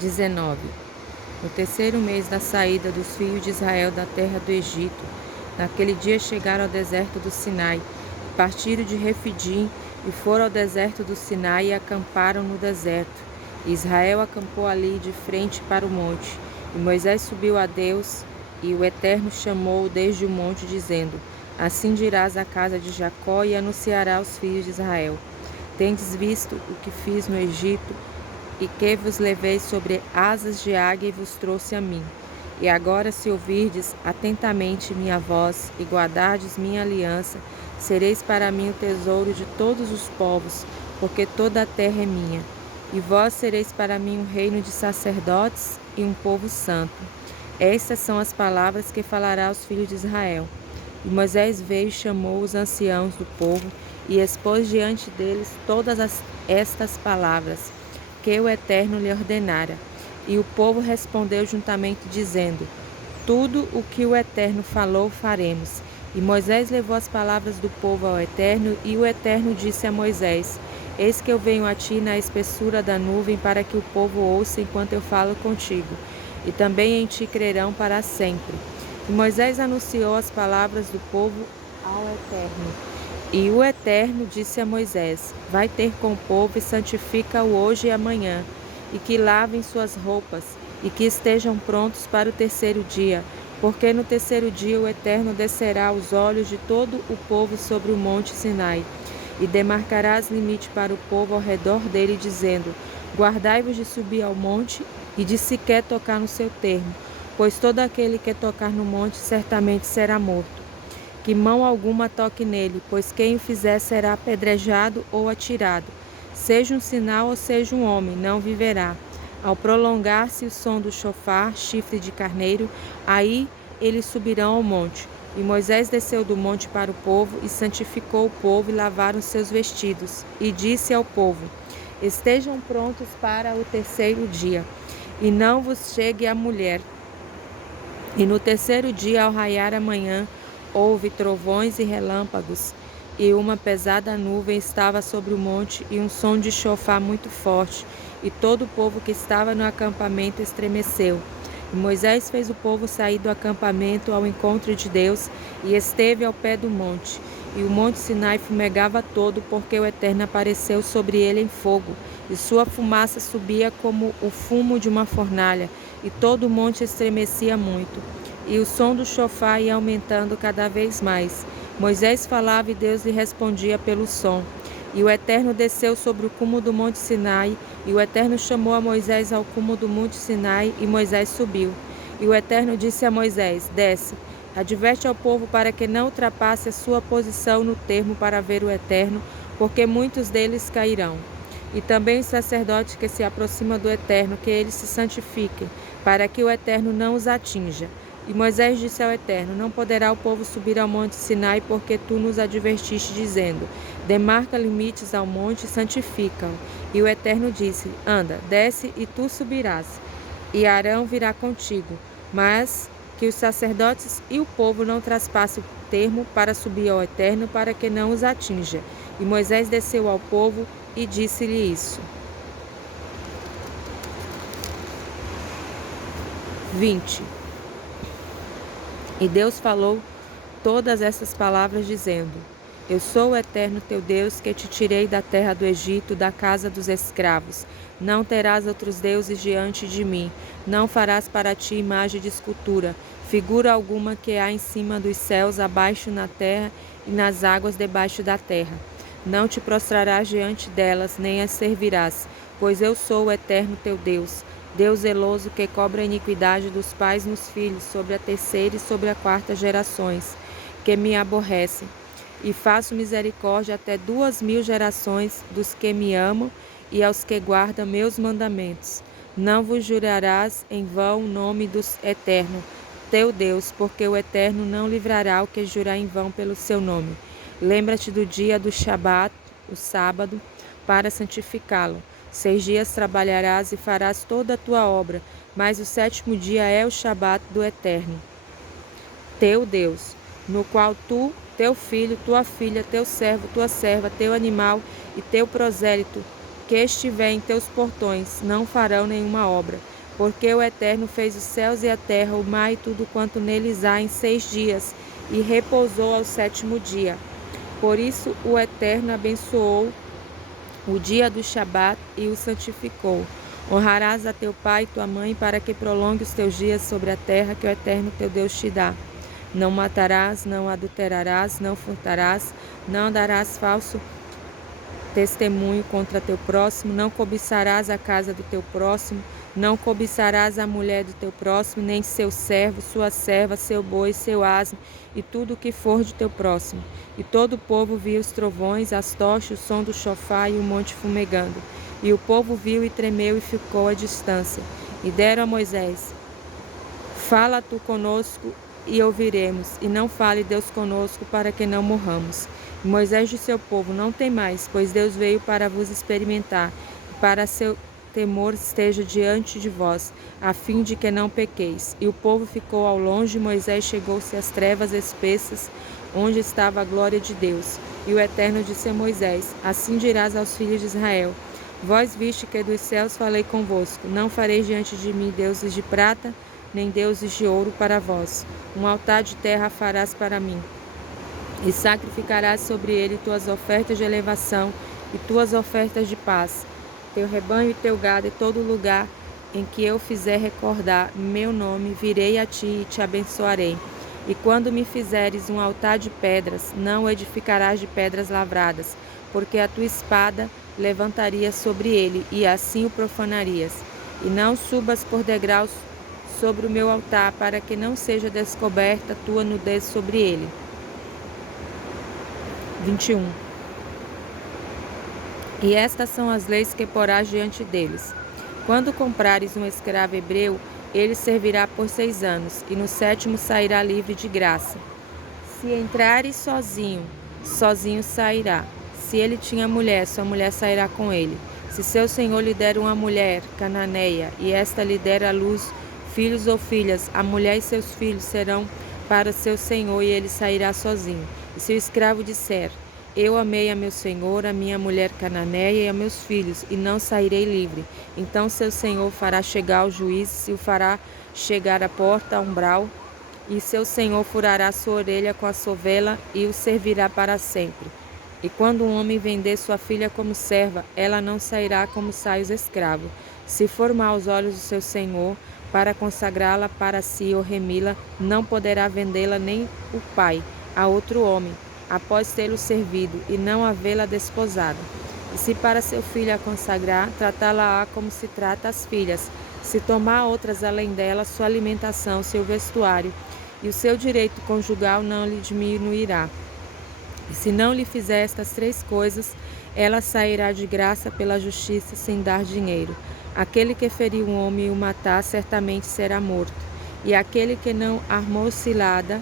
19. No terceiro mês da saída dos filhos de Israel da terra do Egito, naquele dia chegaram ao deserto do Sinai, e partiram de Refidim, e foram ao deserto do Sinai e acamparam no deserto. E Israel acampou ali de frente para o monte. E Moisés subiu a Deus, e o Eterno chamou-o desde o monte, dizendo: Assim dirás à casa de Jacó e anunciará aos filhos de Israel: Tendes visto o que fiz no Egito, e que vos levei sobre asas de águia e vos trouxe a mim. E agora, se ouvirdes atentamente minha voz e guardardes minha aliança, sereis para mim o tesouro de todos os povos, porque toda a terra é minha. E vós sereis para mim um reino de sacerdotes e um povo santo. Estas são as palavras que falará aos filhos de Israel. E Moisés veio e chamou os anciãos do povo e expôs diante deles todas estas palavras que o Eterno lhe ordenara. E o povo respondeu juntamente, dizendo: Tudo o que o Eterno falou, faremos. E Moisés levou as palavras do povo ao Eterno, e o Eterno disse a Moisés: Eis que eu venho a ti na espessura da nuvem, para que o povo ouça enquanto eu falo contigo, e também em ti crerão para sempre. E Moisés anunciou as palavras do povo ao Eterno. E o Eterno disse a Moisés: Vai ter com o povo e santifica-o hoje e amanhã, e que lavem suas roupas, e que estejam prontos para o terceiro dia, porque no terceiro dia o Eterno descerá aos olhos de todo o povo sobre o monte Sinai, e demarcará os limites para o povo ao redor dele, dizendo: Guardai-vos de subir ao monte e de sequer tocar no seu termo, pois todo aquele que tocar no monte certamente será morto. Que mão alguma toque nele, pois quem o fizer será apedrejado ou atirado. Seja um sinal ou seja um homem, não viverá. Ao prolongar-se o som do chofar, chifre de carneiro, aí eles subirão ao monte. E Moisés desceu do monte para o povo e santificou o povo e lavaram seus vestidos. E disse ao povo: Estejam prontos para o terceiro dia, e não vos chegue a mulher. E no terceiro dia, ao raiar a manhã, houve trovões e relâmpagos, e uma pesada nuvem estava sobre o monte, e um som de chofar muito forte, e todo o povo que estava no acampamento estremeceu. E Moisés fez o povo sair do acampamento ao encontro de Deus, e esteve ao pé do monte. E o monte Sinai fumegava todo, porque o Eterno apareceu sobre ele em fogo, e sua fumaça subia como o fumo de uma fornalha, e todo o monte estremecia muito. E o som do chofar ia aumentando cada vez mais. Moisés falava e Deus lhe respondia pelo som. E o Eterno desceu sobre o cume do monte Sinai, e o Eterno chamou a Moisés ao cume do monte Sinai, e Moisés subiu. E o Eterno disse a Moisés: Desce, adverte ao povo para que não ultrapasse a sua posição no termo para ver o Eterno, porque muitos deles cairão. E também os sacerdotes que se aproximam do Eterno, que eles se santifiquem, para que o Eterno não os atinja. E Moisés disse ao Eterno: Não poderá o povo subir ao monte Sinai, porque tu nos advertiste, dizendo: Demarca limites ao monte e santifica-o. E o Eterno disse: Anda, desce e tu subirás, e Arão virá contigo, mas que os sacerdotes e o povo não traspassem o termo para subir ao Eterno, para que não os atinja. E Moisés desceu ao povo e disse-lhe isso. 20. E Deus falou todas essas palavras, dizendo: Eu sou o Eterno teu Deus, que te tirei da terra do Egito, da casa dos escravos. Não terás outros deuses diante de mim. Não farás para ti imagem de escultura, figura alguma que há em cima dos céus, abaixo na terra e nas águas debaixo da terra. Não te prostrarás diante delas, nem as servirás, pois eu sou o Eterno teu Deus, Deus zeloso, que cobra a iniquidade dos pais nos filhos, sobre a terceira e sobre a quarta gerações, que me aborrecem. E faço misericórdia até 2000 gerações dos que me amam e aos que guardam meus mandamentos. Não vos jurarás em vão o nome do Eterno, teu Deus, porque o Eterno não livrará o que jurar em vão pelo seu nome. Lembra-te do dia do Shabat, o sábado, para santificá-lo. 6 dias trabalharás e farás toda a tua obra, mas o sétimo dia é o Shabat do Eterno, teu Deus, no qual tu, teu filho, tua filha, teu servo, tua serva, teu animal e teu prosélito que estiver em teus portões não farão nenhuma obra, porque o Eterno fez os céus e a terra, o mar e tudo quanto neles há em 6 dias, e repousou ao 7º dia. Por isso o Eterno abençoou o dia do Shabat e o santificou. Honrarás a teu pai e tua mãe, para que prolongue os teus dias sobre a terra que o Eterno teu Deus te dá. Não matarás, não adulterarás, não furtarás, não darás falso testemunho contra teu próximo, não cobiçarás a casa do teu próximo, não cobiçarás a mulher do teu próximo, nem seu servo, sua serva, seu boi, seu asno, e tudo o que for de teu próximo. E todo o povo viu os trovões, as tochas, o som do chofar e o monte fumegando. E o povo viu e tremeu e ficou à distância. E deram a Moisés: fala tu conosco e ouviremos, e não fale Deus conosco, para que não morramos. E Moisés disse ao povo: não temais, pois Deus veio para vos experimentar, e para seu temor esteja diante de vós, a fim de que não pequeis. E o povo ficou ao longe, e Moisés chegou-se às trevas espessas, onde estava a glória de Deus. E o Eterno disse a Moisés: assim dirás aos filhos de Israel: vós viste que dos céus falei convosco, não fareis diante de mim deuses de prata, nem deuses de ouro para vós. Um altar de terra farás para mim, e sacrificarás sobre ele tuas ofertas de elevação e tuas ofertas de paz, teu rebanho e teu gado, e todo lugar em que eu fizer recordar meu nome, virei a ti e te abençoarei. E quando me fizeres um altar de pedras, não o edificarás de pedras lavradas, porque a tua espada levantaria sobre ele, e assim o profanarias. E não subas por degraus sobre o meu altar, para que não seja descoberta tua nudez sobre ele. 21. E estas são as leis que porás diante deles. Quando comprares um escravo hebreu, ele servirá por 6 anos, e no 7º sairá livre de graça. Se entrares sozinho, sozinho sairá. Se ele tinha mulher, sua mulher sairá com ele. Se seu senhor lhe der uma mulher cananeia, e esta lhe der à luz filhos ou filhas, a mulher e seus filhos serão para seu senhor, e ele sairá sozinho. E se o escravo disser: eu amei a meu senhor, a minha mulher cananeia e a meus filhos, e não sairei livre, então seu senhor fará chegar o juiz, e o fará chegar à porta, ao umbral, e seu senhor furará sua orelha com a sovela, e o servirá para sempre. E quando um homem vender sua filha como serva, ela não sairá como sai os escravos. Se for mal aos olhos do seu senhor, para consagrá-la para si ou remi-la, não poderá vendê-la nem o pai a outro homem, após tê-lo servido, e não havê-la desposado. E se para seu filho a consagrar, tratá-la-á como se trata as filhas. Se tomar outras além dela, sua alimentação, seu vestuário e o seu direito conjugal não lhe diminuirá. E se não lhe fizer estas 3 coisas, ela sairá de graça pela justiça sem dar dinheiro. Aquele que ferir um homem e o matar, certamente será morto. E aquele que não armou cilada,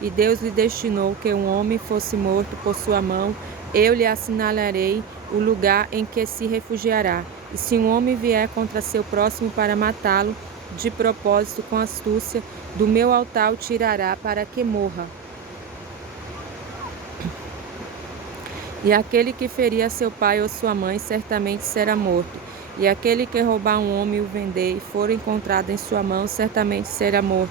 e Deus lhe destinou que um homem fosse morto por sua mão, eu lhe assinalarei o lugar em que se refugiará. E se um homem vier contra seu próximo para matá-lo, de propósito com astúcia, do meu altar o tirará para que morra. E aquele que ferir a seu pai ou sua mãe, certamente será morto. E aquele que roubar um homem e o vender, e for encontrado em sua mão, certamente será morto.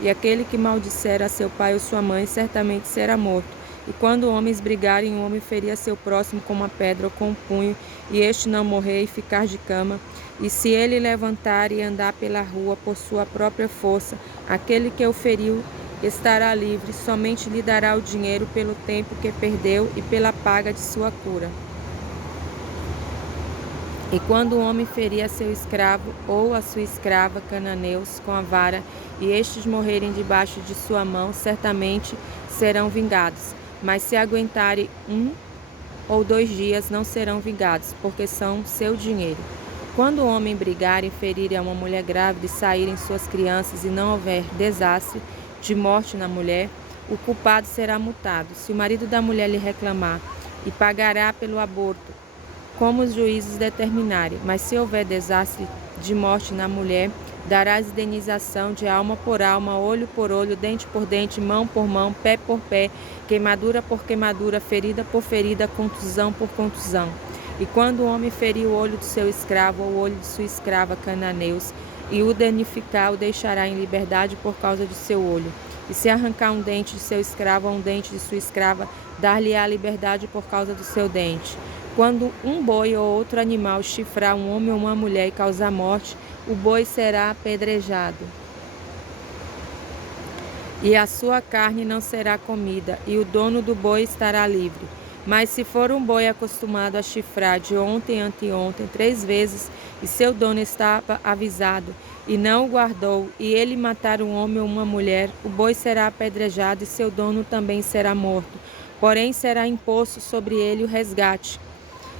E aquele que maldisser a seu pai ou sua mãe, certamente será morto. E quando homens brigarem, um homem ferir a seu próximo com uma pedra ou com um punho, e este não morrer e ficar de cama, e se ele levantar e andar pela rua por sua própria força, aquele que o feriu estará livre, somente lhe dará o dinheiro pelo tempo que perdeu e pela paga de sua cura. E quando o homem ferir a seu escravo ou a sua escrava cananeus com a vara, e estes morrerem debaixo de sua mão, certamente serão vingados. Mas se aguentarem 1 ou 2 dias, não serão vingados, porque são seu dinheiro. Quando o homem brigar e ferir a uma mulher grávida e saírem suas crianças, e não houver desastre de morte na mulher, o culpado será multado. Se o marido da mulher lhe reclamar, e pagará pelo aborto, como os juízes determinarem. Mas se houver desastre de morte na mulher, darás indenização de alma por alma, olho por olho, dente por dente, mão por mão, pé por pé, queimadura por queimadura, ferida por ferida, contusão por contusão. E quando o homem ferir o olho do seu escravo ou o olho de sua escrava cananeus, e o danificar, o deixará em liberdade por causa de seu olho. E se arrancar um dente de seu escravo ou um dente de sua escrava, dar-lhe-á liberdade por causa do seu dente. Quando um boi ou outro animal chifrar um homem ou uma mulher e causar morte, o boi será apedrejado. E a sua carne não será comida, e o dono do boi estará livre. Mas se for um boi acostumado a chifrar de ontem anteontem 3 vezes, e seu dono estava avisado, e não o guardou, e ele matar um homem ou uma mulher, o boi será apedrejado, e seu dono também será morto. Porém será imposto sobre ele o resgate,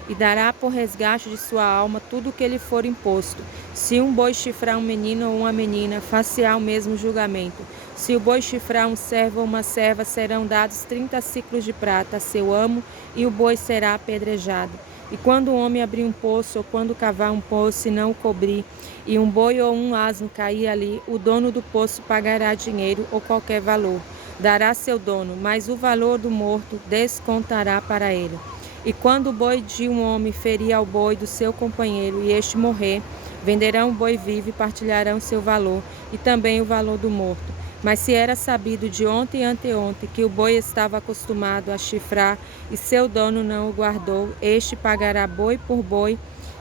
e dará por resgate de sua alma tudo o que lhe for imposto. Se um boi chifrar um menino ou uma menina, far-se-á o mesmo julgamento. Se o boi chifrar um servo ou uma serva, serão dados 30 siclos de prata a seu amo, e o boi será apedrejado. E quando o homem abrir um poço, ou quando cavar um poço e não o cobrir, e um boi ou um asno cair ali, o dono do poço pagará dinheiro ou qualquer valor. Dará seu dono, mas o valor do morto descontará para ele. E quando o boi de um homem ferir ao boi do seu companheiro e este morrer, venderão o boi vivo e partilharão seu valor, e também o valor do morto. Mas se era sabido de ontem e anteontem que o boi estava acostumado a chifrar e seu dono não o guardou, este pagará boi por boi,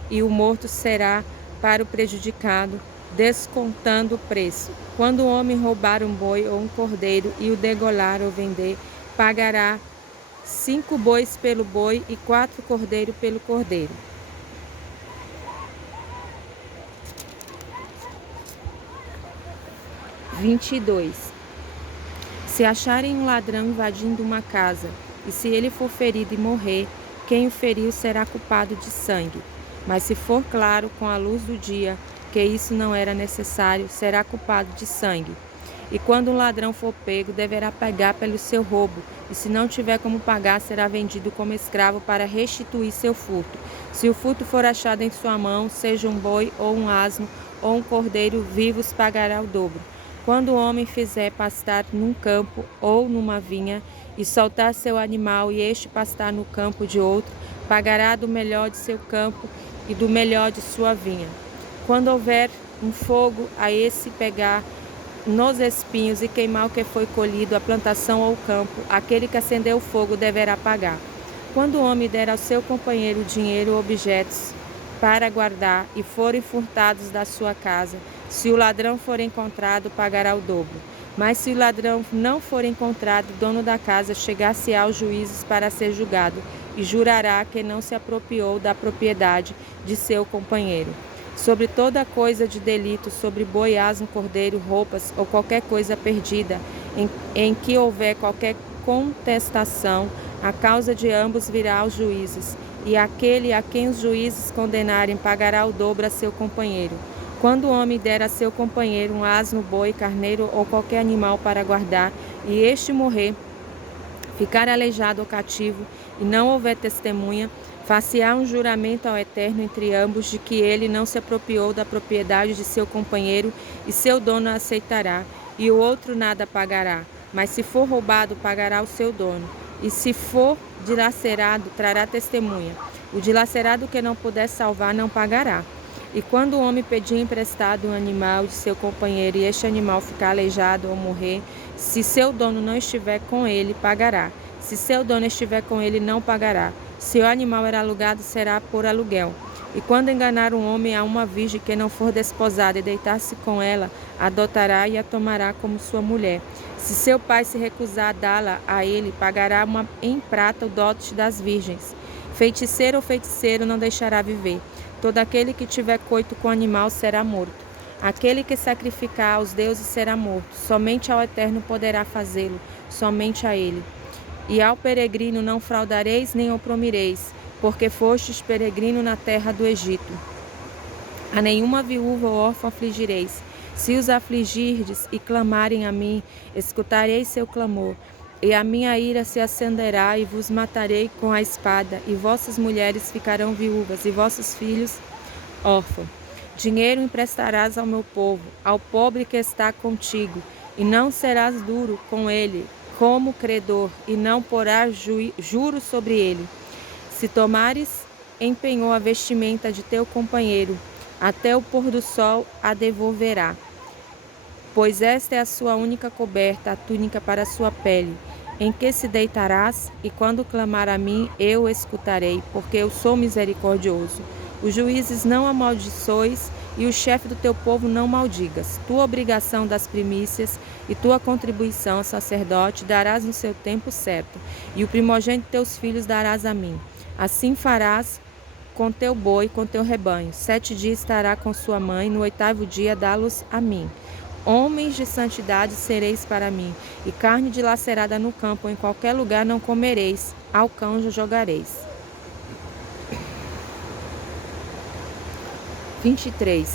e o morto será para o prejudicado, descontando o preço. Quando o homem roubar um boi ou um cordeiro e o degolar ou vender, pagará 5 bois pelo boi e 4 cordeiros pelo cordeiro. Se acharem um ladrão invadindo uma casa, e se ele for ferido e morrer, quem o feriu será culpado de sangue. Mas se for claro com a luz do dia que isso não era necessário, será culpado de sangue. E quando um ladrão for pego, deverá pagar pelo seu roubo, e se não tiver como pagar, será vendido como escravo para restituir seu furto. Se o furto for achado em sua mão, seja um boi ou um asno ou um cordeiro, vivos pagará o dobro. Quando o homem fizer pastar num campo ou numa vinha, e soltar seu animal e este pastar no campo de outro, pagará do melhor de seu campo e do melhor de sua vinha. Quando houver um fogo, a esse pegar nos espinhos e queimar o que foi colhido, a plantação ou o campo, aquele que acendeu o fogo deverá pagar. Quando o homem der ao seu companheiro dinheiro ou objetos para guardar e forem furtados da sua casa, se o ladrão for encontrado, pagará o dobro. Mas se o ladrão não for encontrado, o dono da casa chegar-se aos juízes para ser julgado, e jurará que não se apropriou da propriedade de seu companheiro. Sobre toda coisa de delito, sobre boi, asno, cordeiro, roupas ou qualquer coisa perdida, em que houver qualquer contestação, a causa de ambos virá aos juízes, e aquele a quem os juízes condenarem pagará o dobro a seu companheiro. Quando o homem der a seu companheiro um asno, boi, carneiro ou qualquer animal para guardar, e este morrer, ficar aleijado ou cativo, e não houver testemunha, far-se-á um juramento ao Eterno entre ambos de que ele não se apropriou da propriedade de seu companheiro, e seu dono a aceitará, e o outro nada pagará. Mas se for roubado, pagará o seu dono. E se for dilacerado, trará testemunha. O dilacerado que não puder salvar, não pagará. E quando o homem pedir emprestado um animal de seu companheiro, e este animal ficar aleijado ou morrer, se seu dono não estiver com ele, pagará. Se seu dono estiver com ele, não pagará. Se o animal era alugado, será por aluguel. E quando enganar um homem a uma virgem que não for desposada e deitar-se com ela, adotará e a tomará como sua mulher. Se seu pai se recusar a dá-la a ele, pagará em prata o dote das virgens. Feiticeiro ou feiticeiro não deixará viver. Todo aquele que tiver coito com o animal será morto. Aquele que sacrificar aos deuses será morto. Somente ao Eterno poderá fazê-lo, somente a ele. E ao peregrino não fraudareis nem oprimireis, porque fostes peregrino na terra do Egito. A nenhuma viúva ou órfã afligireis. Se os afligirdes e clamarem a mim, escutarei seu clamor. E a minha ira se acenderá e vos matarei com a espada, e vossas mulheres ficarão viúvas, e vossos filhos órfãos. Dinheiro emprestarás ao meu povo, ao pobre que está contigo, e não serás duro com ele, como credor, e não porás juro sobre ele. Se tomares empenhou a vestimenta de teu companheiro, até o pôr do sol a devolverá. Pois esta é a sua única coberta, a túnica para a sua pele, em que se deitarás, e quando clamar a mim, eu o escutarei, porque eu sou misericordioso. Os juízes não amaldiçoes, e o chefe do teu povo não maldigas. Tua obrigação das primícias e tua contribuição ao sacerdote darás no seu tempo certo, e o primogênito de teus filhos darás a mim. Assim farás com teu boi, com teu rebanho. 7 dias estará com sua mãe, no 8º dia dá-los a mim. Homens de santidade sereis para mim, e carne dilacerada no campo, em qualquer lugar não comereis, ao cão jogareis. 23.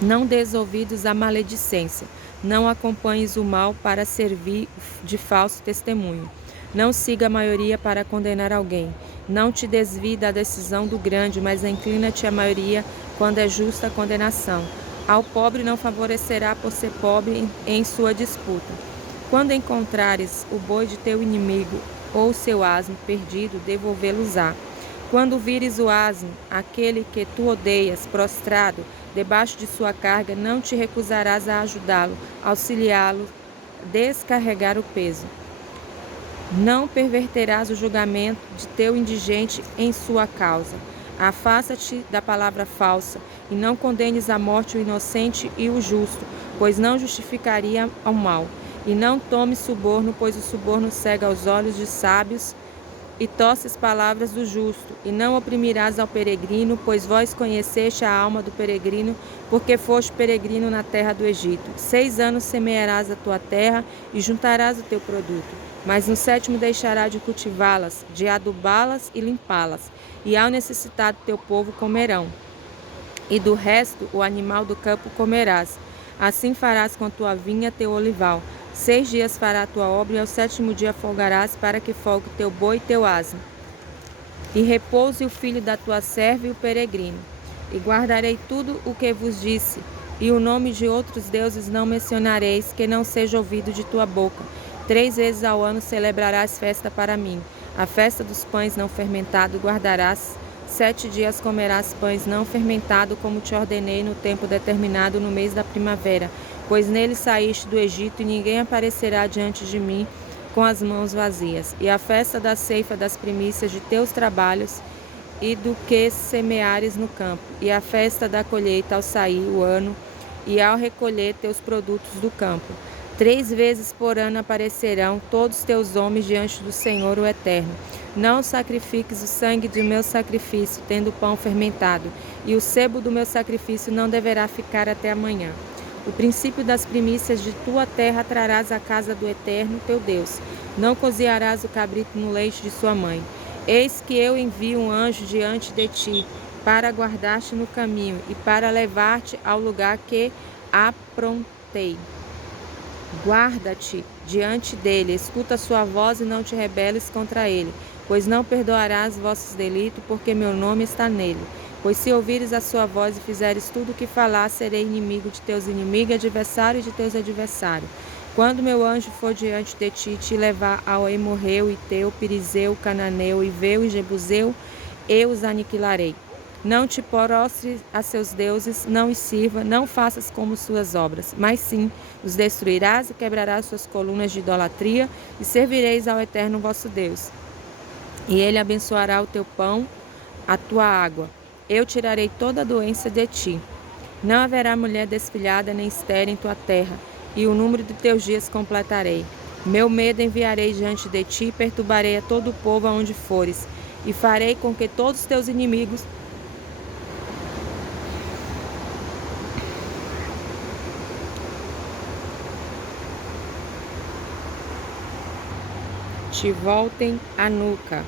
Não des ouvidos à maledicência, não acompanhes o mal para servir de falso testemunho. Não siga a maioria para condenar alguém. Não te desvie da decisão do grande, mas inclina-te à maioria quando é justa a condenação. Ao pobre não favorecerá por ser pobre em sua disputa. Quando encontrares o boi de teu inimigo ou seu asno perdido, devolvê-los-á. Quando vires o asno, aquele que tu odeias, prostrado, debaixo de sua carga, não te recusarás a ajudá-lo, auxiliá-lo, descarregar o peso. Não perverterás o julgamento de teu indigente em sua causa. Afasta-te da palavra falsa, e não condenes à morte o inocente e o justo, pois não justificaria ao mal. E não tomes suborno, pois o suborno cega os olhos de sábios e torce as palavras do justo. E não oprimirás ao peregrino, pois vós conheceste a alma do peregrino, porque foste peregrino na terra do Egito. 6 anos semearás a tua terra e juntarás o teu produto. Mas no 7º deixará de cultivá-las, de adubá-las e limpá-las, e ao necessitado teu povo comerão. E do resto o animal do campo comerás. Assim farás com tua vinha teu olival. 6 dias fará a tua obra, e ao 7º dia folgarás, para que folgue teu boi e teu asno. E repouse o filho da tua serva e o peregrino. E guardarei tudo o que vos disse, e o nome de outros deuses não mencionareis, que não seja ouvido de tua boca. 3 vezes ao ano celebrarás festa para mim. A festa dos pães não fermentados guardarás. 7 dias comerás pães não fermentados, como te ordenei no tempo determinado no mês da primavera. Pois nele saíste do Egito, e ninguém aparecerá diante de mim com as mãos vazias. E a festa da ceifa das primícias de teus trabalhos e do que semeares no campo. E a festa da colheita ao sair o ano, e ao recolher teus produtos do campo. 3 vezes por ano aparecerão todos teus homens diante do Senhor, o Eterno. Não sacrifiques o sangue do meu sacrifício, tendo pão fermentado, e o sebo do meu sacrifício não deverá ficar até amanhã. O princípio das primícias de tua terra trarás à casa do Eterno, teu Deus. Não cozinharás o cabrito no leite de sua mãe. Eis que eu envio um anjo diante de ti, para guardar-te no caminho, e para levar-te ao lugar que aprontei. Guarda-te diante dele, escuta sua voz e não te rebeles contra ele, pois não perdoarás vossos delitos, porque meu nome está nele. Pois se ouvires a sua voz e fizeres tudo o que falar, serei inimigo de teus inimigos e adversário de teus adversários. Quando meu anjo for diante de ti, te levar ao Emorreu, Iteu, Pirizeu, Cananeu, Iveu e Jebuseu, eu os aniquilarei. Não te prostres a seus deuses, não os sirva, não faças como suas obras, mas sim os destruirás e quebrarás suas colunas de idolatria, e servireis ao Eterno vosso Deus. E ele abençoará o teu pão, a tua água. Eu tirarei toda a doença de ti. Não haverá mulher desfilhada nem estéril em tua terra, e o número de teus dias completarei. Meu medo enviarei diante de ti, e perturbarei a todo o povo aonde fores, e farei com que todos os teus inimigos te voltem a nuca.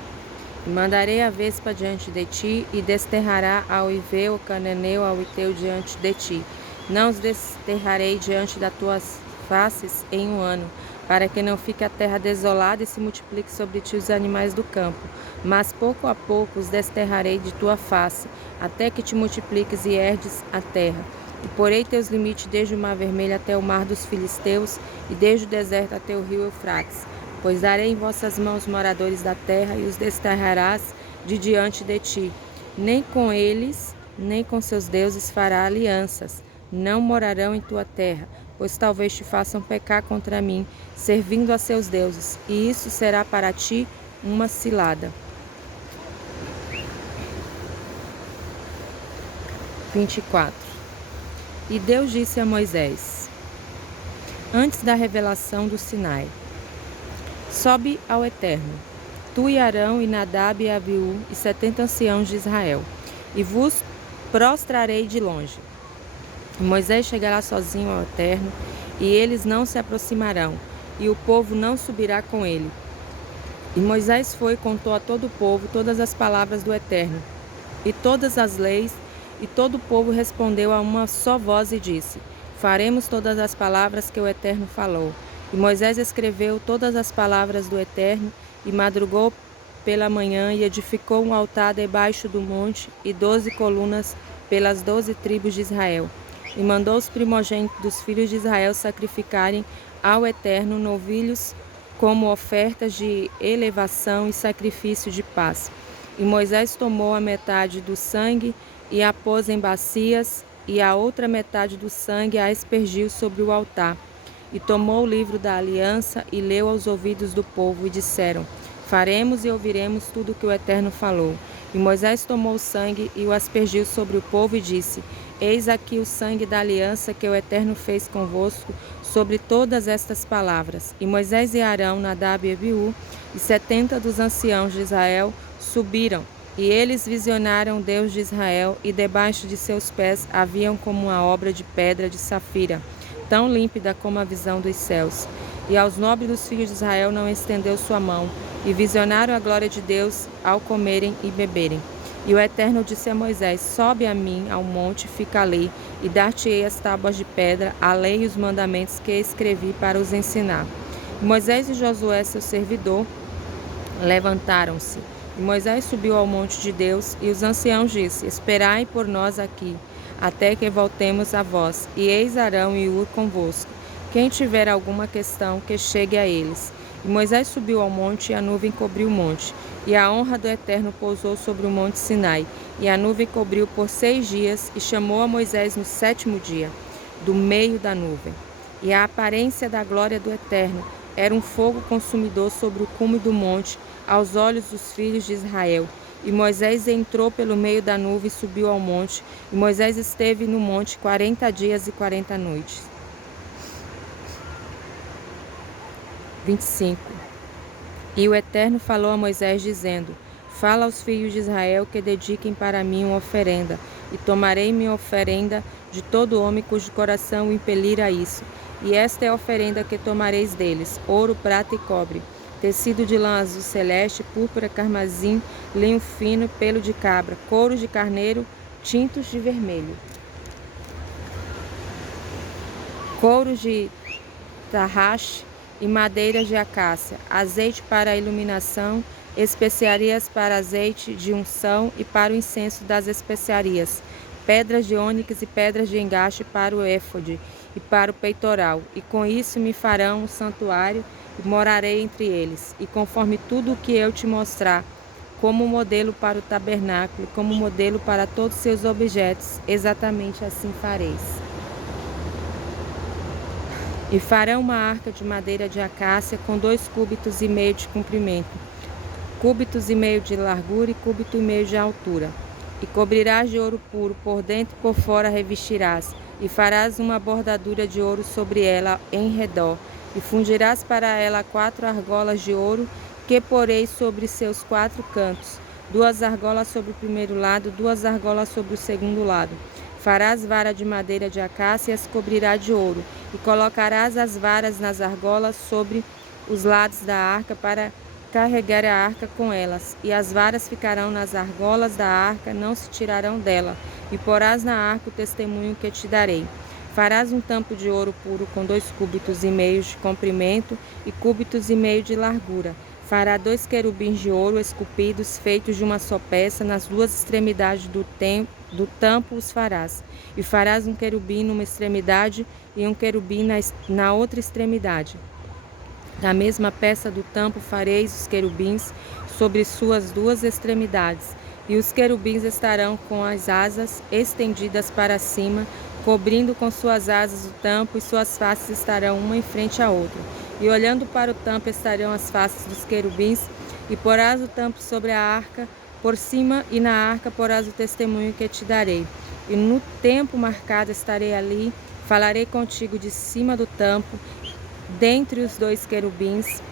E mandarei a vespa diante de ti, e desterrará ao Iveu, ao Cananeu, ao Iteu diante de ti. Não os desterrarei diante das tuas faces em um ano, para que não fique a terra desolada e se multiplique sobre ti os animais do campo. Mas pouco a pouco os desterrarei de tua face, até que te multipliques e herdes a terra. E porei teus limites desde o mar vermelho até o mar dos filisteus, e desde o deserto até o rio Eufrates. Pois darei em vossas mãos moradores da terra, e os desterrarás de diante de ti. Nem com eles, nem com seus deuses fará alianças. Não morarão em tua terra, pois talvez te façam pecar contra mim, servindo a seus deuses, e isso será para ti uma cilada. 24. E Deus disse a Moisés, antes da revelação do Sinai: sobe ao Eterno, tu e Arão e Nadab e Abiú e 70 anciãos de Israel, e vos prostrarei de longe. E Moisés chegará sozinho ao Eterno, e eles não se aproximarão, e o povo não subirá com ele. E Moisés foi e contou a todo o povo todas as palavras do Eterno, e todas as leis, e todo o povo respondeu a uma só voz e disse: faremos todas as palavras que o Eterno falou. E Moisés escreveu todas as palavras do Eterno, e madrugou pela manhã, e edificou um altar debaixo do monte, e 12 colunas pelas 12 tribos de Israel. E mandou os primogênitos dos filhos de Israel sacrificarem ao Eterno novilhos como ofertas de elevação e sacrifício de paz. E Moisés tomou a metade do sangue e a pôs em bacias, e a outra metade do sangue a aspergiu sobre o altar. E tomou o livro da aliança e leu aos ouvidos do povo, e disseram: faremos e ouviremos tudo o que o Eterno falou. E Moisés tomou o sangue e o aspergiu sobre o povo e disse: eis aqui o sangue da aliança que o Eterno fez convosco sobre todas estas palavras. E Moisés e Arão, Nadab e Abiú, e 70 dos anciãos de Israel subiram, e eles visionaram Deus de Israel, e debaixo de seus pés haviam como uma obra de pedra de safira, tão límpida como a visão dos céus. E aos nobres dos filhos de Israel não estendeu sua mão, e visionaram a glória de Deus ao comerem e beberem. E o Eterno disse a Moisés: sobe a mim ao monte, fica ali, e dar-te-ei as tábuas de pedra, a lei e os mandamentos que escrevi para os ensinar. E Moisés e Josué, seu servidor, levantaram-se. E Moisés subiu ao monte de Deus, e os anciãos disse: esperai por nós aqui, até que voltemos a vós, e eis Arão e Hur convosco. Quem tiver alguma questão, que chegue a eles. E Moisés subiu ao monte, e a nuvem cobriu o monte. E a honra do Eterno pousou sobre o monte Sinai. E a nuvem cobriu por 6 dias, e chamou a Moisés no 7º dia, do meio da nuvem. E a aparência da glória do Eterno era um fogo consumidor sobre o cume do monte, aos olhos dos filhos de Israel. E Moisés entrou pelo meio da nuvem e subiu ao monte. E Moisés esteve no monte 40 dias e 40 noites. 25. E o Eterno falou a Moisés, dizendo: fala aos filhos de Israel que dediquem para mim uma oferenda, e tomarei minha oferenda de todo homem cujo coração o impelir a isso. E esta é a oferenda que tomareis deles: ouro, prata e cobre, tecido de lã azul celeste, púrpura, carmesim, linho fino, pelo de cabra, couros de carneiro, tintos de vermelho, couros de tarraxe e madeiras de acácia, azeite para a iluminação, especiarias para azeite de unção e para o incenso das especiarias, pedras de ônix e pedras de engaste para o éfode e para o peitoral. E com isso me farão um santuário, e morarei entre eles. E conforme tudo o que eu te mostrar, como modelo para o tabernáculo, como modelo para todos os seus objetos, exatamente assim fareis. E farão uma arca de madeira de acácia com 2,5 cúbitos de comprimento, 1,5 cúbitos de largura e 1,5 cúbitos de altura. E cobrirás de ouro puro, por dentro e por fora revestirás, e farás uma bordadura de ouro sobre ela em redor, e fundirás para ela 4 argolas de ouro, que porei sobre seus 4 cantos, 2 argolas sobre o primeiro lado, 2 argolas sobre o segundo lado. Farás vara de madeira de acácia e as cobrirá de ouro, e colocarás as varas nas argolas sobre os lados da arca para carregar a arca com elas, e as varas ficarão nas argolas da arca, não se tirarão dela, e porás na arca o testemunho que te darei. Farás um tampo de ouro puro com 2,5 cúbitos de comprimento e 1,5 cúbitos de largura. Fará 2 querubins de ouro esculpidos, feitos de uma só peça, nas 2 extremidades do tampo os farás. E farás um querubim numa extremidade e um querubim na outra extremidade. Da mesma peça do tampo fareis os querubins sobre suas duas extremidades, e os querubins estarão com as asas estendidas para cima, cobrindo com suas asas o tampo, e suas faces estarão uma em frente à outra. E olhando para o tampo estarão as faces dos querubins, e porás o tampo sobre a arca, por cima, e na arca porás o testemunho que te darei. E no tempo marcado estarei ali, falarei contigo de cima do tampo, dentre os dois querubins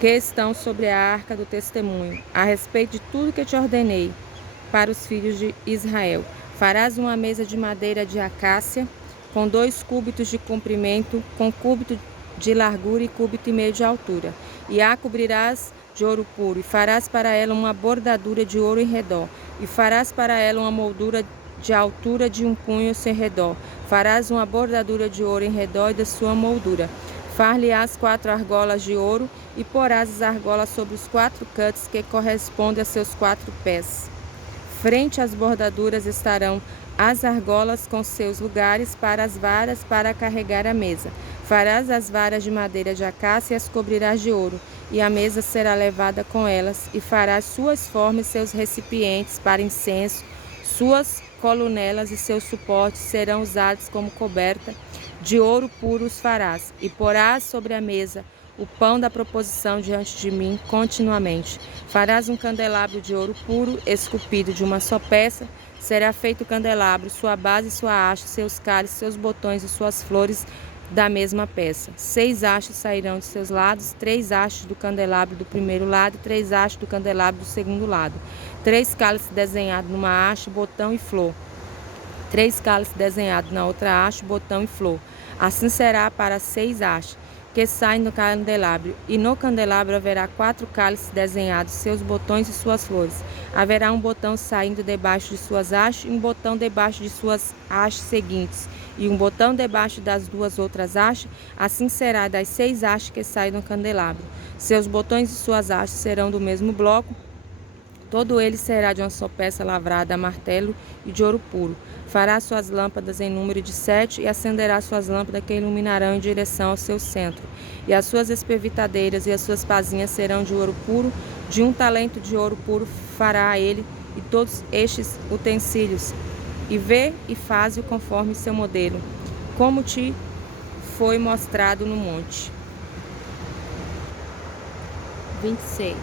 que estão sobre a arca do testemunho, a respeito de tudo que te ordenei para os filhos de Israel. Farás uma mesa de madeira de acácia, com 2 cúbitos de comprimento, com cúbito de largura e cúbito e meio de altura. E a cobrirás de ouro puro, e farás para ela uma bordadura de ouro em redor. E farás para ela uma moldura de altura de 1 punho ao seu redor. Farás uma bordadura de ouro em redor da sua moldura. Far-lhe-ás 4 argolas de ouro, e porás as argolas sobre os 4 cantos que correspondem a seus 4 pés. Frente às bordaduras estarão as argolas com seus lugares para as varas para carregar a mesa. Farás as varas de madeira de acácia e as cobrirás de ouro, e a mesa será levada com elas, e farás suas formas e seus recipientes para incenso, suas colunelas e seus suportes serão usados como coberta, de ouro puro os farás, e porás sobre a mesa o pão da proposição diante de mim continuamente. Farás um candelabro de ouro puro, esculpido de uma só peça. Será feito o candelabro, sua base, sua haste, seus cálices, seus botões e suas flores da mesma peça. 6 hastes sairão de seus lados, 3 hastes do candelabro do primeiro lado e 3 hastes do candelabro do segundo lado. 3 cálices desenhados numa haste, botão e flor. 3 cálices desenhados na outra haste, botão e flor. Assim será para 6 hastes que saem do candelabro, e no candelabro haverá 4 cálices desenhados, seus botões e suas flores. Haverá um botão saindo debaixo de suas hastes, e um botão debaixo de suas hastes seguintes, e um botão debaixo das 2 outras hastes. Assim será das 6 hastes que saem do candelabro. Seus botões e suas hastes serão do mesmo bloco. Todo ele será de uma só peça lavrada a martelo e de ouro puro. Fará suas lâmpadas em número de 7 e acenderá suas lâmpadas que iluminarão em direção ao seu centro. E as suas espevitadeiras e as suas pazinhas serão de ouro puro. De 1 talento de ouro puro fará ele e todos estes utensílios. E vê e faze-o conforme seu modelo, como te foi mostrado no monte. 26.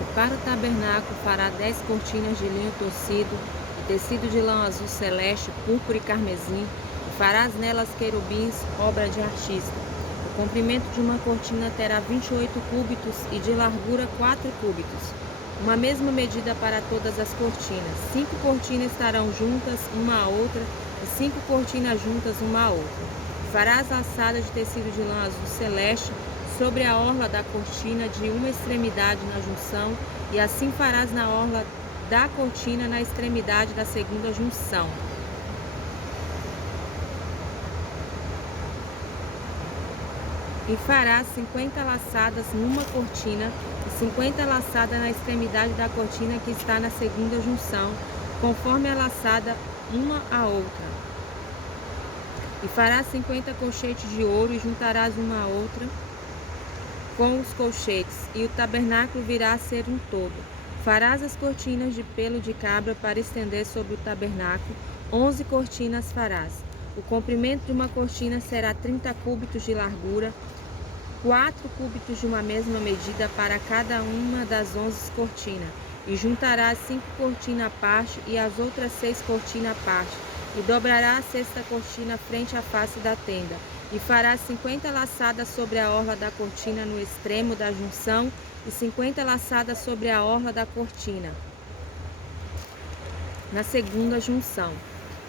E para o tabernáculo fará 10 cortinas de linho torcido, de tecido de lã azul celeste, púrpura e carmesim, e farás nelas querubins, obra de artista. O comprimento de uma cortina terá 28 cúbitos e de largura 4 cúbitos. Uma mesma medida para todas as cortinas. 5 cortinas estarão juntas uma à outra, e 5 cortinas juntas uma à outra. Farás laçada de tecido de lã azul celeste sobre a orla da cortina de uma extremidade na junção, e assim farás na orla da cortina na extremidade da segunda junção. E farás 50 laçadas numa cortina e 50 laçadas na extremidade da cortina que está na segunda junção, conforme a laçada uma à outra. E farás 50 colchetes de ouro e juntarás uma à outra com os colchetes, e o tabernáculo virá a ser um todo. Farás as cortinas de pelo de cabra para estender sobre o tabernáculo, 11 cortinas farás. O comprimento de uma cortina será 30 cúbitos de largura, 4 cúbitos de uma mesma medida para cada uma das 11 cortinas. E juntarás 5 cortinas à parte e as outras 6 cortinas à parte, e dobrará a 6ª cortina frente à face da tenda. E farás 50 laçadas sobre a orla da cortina no extremo da junção, e 50 laçadas sobre a orla da cortina na segunda junção.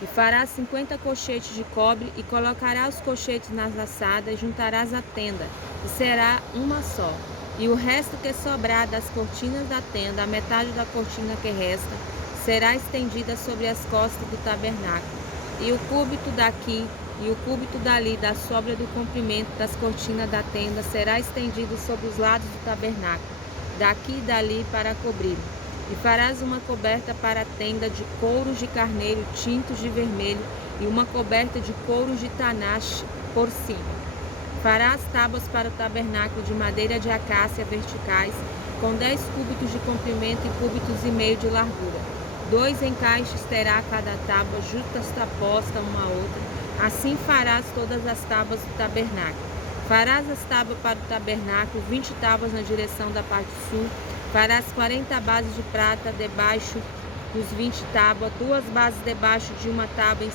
E farás 50 colchetes de cobre, e colocarás os colchetes nas laçadas, e juntarás a tenda, e será uma só. E o resto que sobrar das cortinas da tenda, a metade da cortina que resta, será estendida sobre as costas do tabernáculo. E o cúbito daqui e o cúbito dali da sobra do comprimento das cortinas da tenda será estendido sobre os lados do tabernáculo, daqui e dali para cobrir. E farás uma coberta para a tenda de couros de carneiro tintos de vermelho, e uma coberta de couros de tanache por cima. Farás tábuas para o tabernáculo de madeira de acácia verticais, com 10 cúbitos de comprimento e cúbitos e meio de largura. 2 encaixes terá cada tábua, justaposta uma à outra. Assim farás todas as tábuas do tabernáculo. Farás as tábuas para o tabernáculo, 20 tábuas na direção da parte sul. Farás 40 bases de prata debaixo dos 20 tábuas, 2 bases debaixo de uma tábua em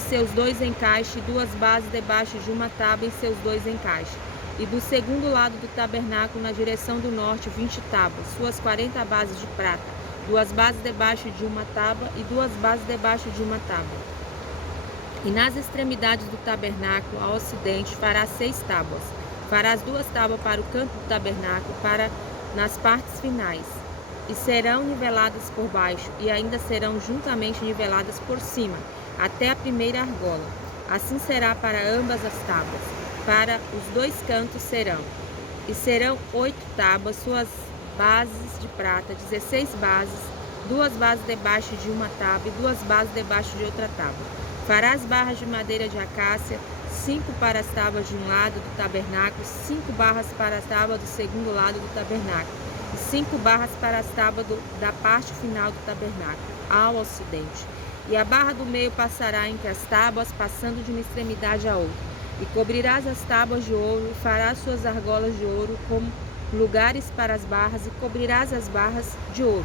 seus 2 encaixes, e 2 bases debaixo de uma tábua em seus 2 encaixes. E do segundo lado do tabernáculo, na direção do norte, 20 tábuas, suas 40 bases de prata, 2 bases debaixo de uma tábua e 2 bases debaixo de uma tábua. E nas extremidades do tabernáculo, ao ocidente, farás 6 tábuas. Farás 2 tábuas para o canto do tabernáculo, nas partes finais, e serão niveladas por baixo, e ainda serão juntamente niveladas por cima, até a primeira argola. Assim será para ambas as tábuas. Para os 2 cantos serão 8 tábuas, suas bases de prata, 16 bases, 2 bases debaixo de uma tábua e 2 bases debaixo de outra tábua. Farás barras de madeira de acácia, 5 para as tábuas de um lado do tabernáculo, 5 barras para a tábua do segundo lado do tabernáculo, e 5 barras para as tábuas da parte final do tabernáculo, ao ocidente. E a barra do meio passará entre as tábuas, passando de uma extremidade à outra. E cobrirás as tábuas de ouro, e farás suas argolas de ouro como lugares para as barras, e cobrirás as barras de ouro.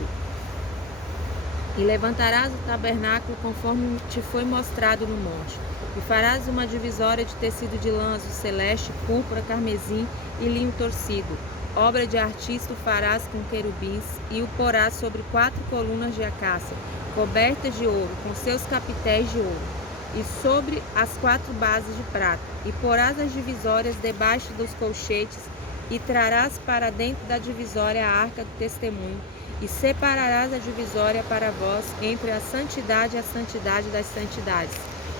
E levantarás o tabernáculo conforme te foi mostrado no monte. E farás uma divisória de tecido de lã azul celeste, púrpura, carmesim e linho torcido. Obra de artista farás com querubins, e o porás sobre 4 colunas de acácia, cobertas de ouro, com seus capitéis de ouro, e sobre as 4 bases de prata. E porás as divisórias debaixo dos colchetes, e trarás para dentro da divisória a arca do testemunho, e separarás a divisória para vós entre a santidade e a santidade das santidades.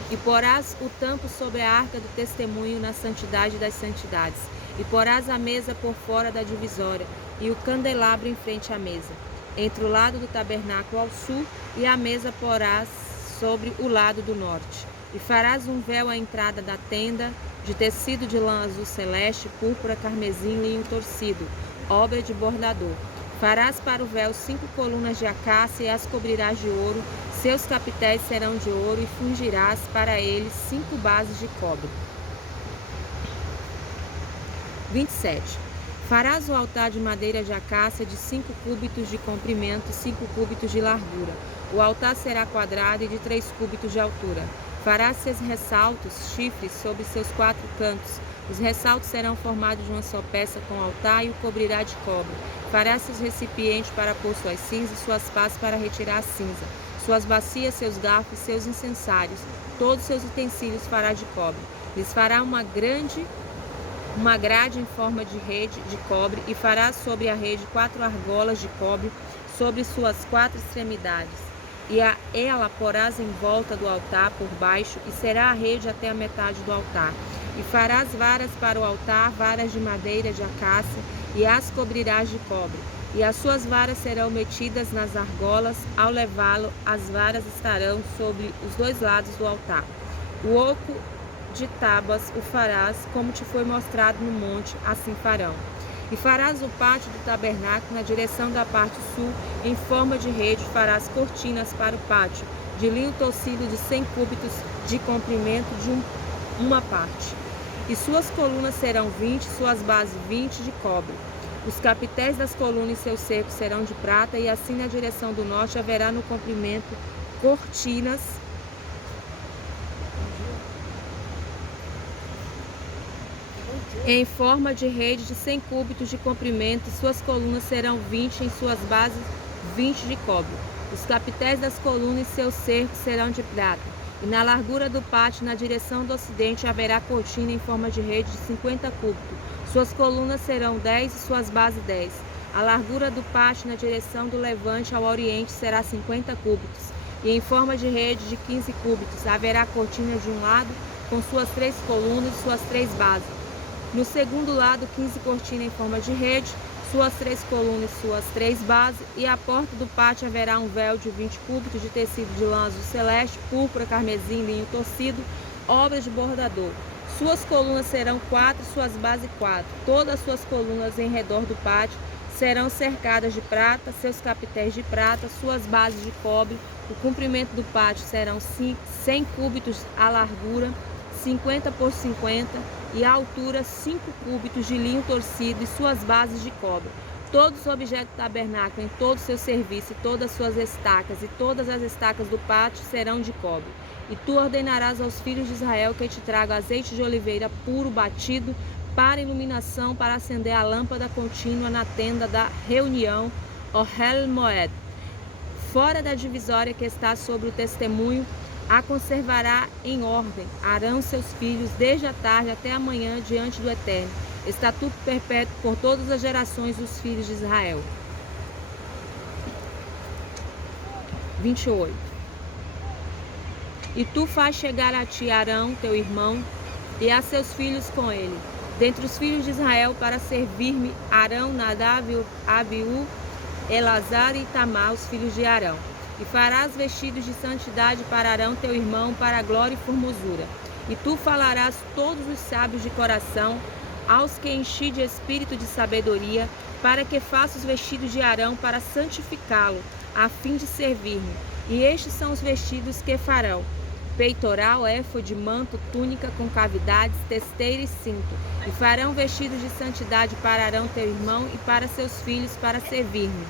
E porás o tampo sobre a arca do testemunho na santidade das santidades. E porás a mesa por fora da divisória, e o candelabro em frente à mesa, entre o lado do tabernáculo ao sul, e a mesa porás sobre o lado do norte. E farás um véu à entrada da tenda, de tecido de lã azul celeste, púrpura, carmesim, linho torcido, obra de bordador. Farás para o véu 5 colunas de acácia, e as cobrirás de ouro, seus capitéis serão de ouro, e fungirás para eles 5 bases de cobre. 27. Farás o altar de madeira de acácia de 5 cúbitos de comprimento e 5 cúbitos de largura. O altar será quadrado e de 3 cúbitos de altura. Farás seus ressaltos, chifres, sobre seus 4 cantos. Os ressaltos serão formados de uma só peça com altar, e o cobrirá de cobre. Farás seus recipientes para pôr suas cinzas, suas pás para retirar a cinza, suas bacias, seus garfos, seus incensários, todos seus utensílios fará de cobre. Lhes fará uma grade em forma de rede de cobre, e fará sobre a rede 4 argolas de cobre sobre suas 4 extremidades. E a ela porás em volta do altar por baixo, e será a rede até a metade do altar. E farás varas para o altar, varas de madeira de acácia, e as cobrirás de cobre. E as suas varas serão metidas nas argolas. Ao levá-lo, as varas estarão sobre os 2 lados do altar. O oco de tábuas o farás, como te foi mostrado no monte, assim farão. E farás o pátio do tabernáculo na direção da parte sul, em forma de rede. Farás cortinas para o pátio, de linho torcido de 100 cúbitos de comprimento de uma parte. E suas colunas serão 20, suas bases 20 de cobre. Os capitéis das colunas e seus cercos serão de prata, e assim na direção do norte haverá no comprimento cortinas em forma de rede de 100 cúbitos de comprimento, e suas colunas serão 20, em suas bases 20 de cobre. Os capitéis das colunas e seus cercos serão de prata. E na largura do pátio, na direção do ocidente, haverá cortina em forma de rede de 50 cúbitos. Suas colunas serão 10 e suas bases 10. A largura do pátio na direção do levante ao oriente será 50 cúbitos. E em forma de rede de 15 cúbitos haverá cortina de um lado, com suas 3 colunas e suas 3 bases. No segundo lado, 15 cortinas em forma de rede, suas 3 colunas e suas 3 bases, e à porta do pátio haverá um véu de 20 cúbitos de tecido de lã azul celeste, púrpura, carmesim, linho torcido, obra de bordador. suas colunas serão 4, suas bases 4. Todas as suas colunas em redor do pátio serão cercadas de prata, seus capitéis de prata, suas bases de cobre. O comprimento do pátio serão 100 cúbitos, a largura 50 por 50 e a altura 5 cúbitos de linho torcido e suas bases de cobre. Todos os objetos do tabernáculo em todo o seu serviço, e todas as suas estacas, e todas as estacas do pátio serão de cobre. E tu ordenarás aos filhos de Israel que te tragam azeite de oliveira puro batido para iluminação, para acender a lâmpada contínua na tenda da reunião, Ohel Moed. Fora da divisória que está sobre o testemunho, a conservará em ordem Arão seus filhos, desde a tarde até a manhã, diante do Eterno. Estatuto perpétuo por todas as gerações dos filhos de Israel. 28. E tu faz chegar a ti Arão, teu irmão, e a seus filhos com ele, dentre os filhos de Israel, para servir-me Arão, Nadab, Abiú, Elazar e Itamar, os filhos de Arão. E farás vestidos de santidade para Arão, teu irmão, para a glória e formosura. E tu falarás todos os sábios de coração, aos que enchi de espírito de sabedoria, para que faça os vestidos de Arão para santificá-lo, a fim de servir-me. E estes são os vestidos que farão: peitoral, éfode, manto, túnica com cavidades, testeira e cinto. E farão vestidos de santidade para Arão, teu irmão, e para seus filhos, para servir-me.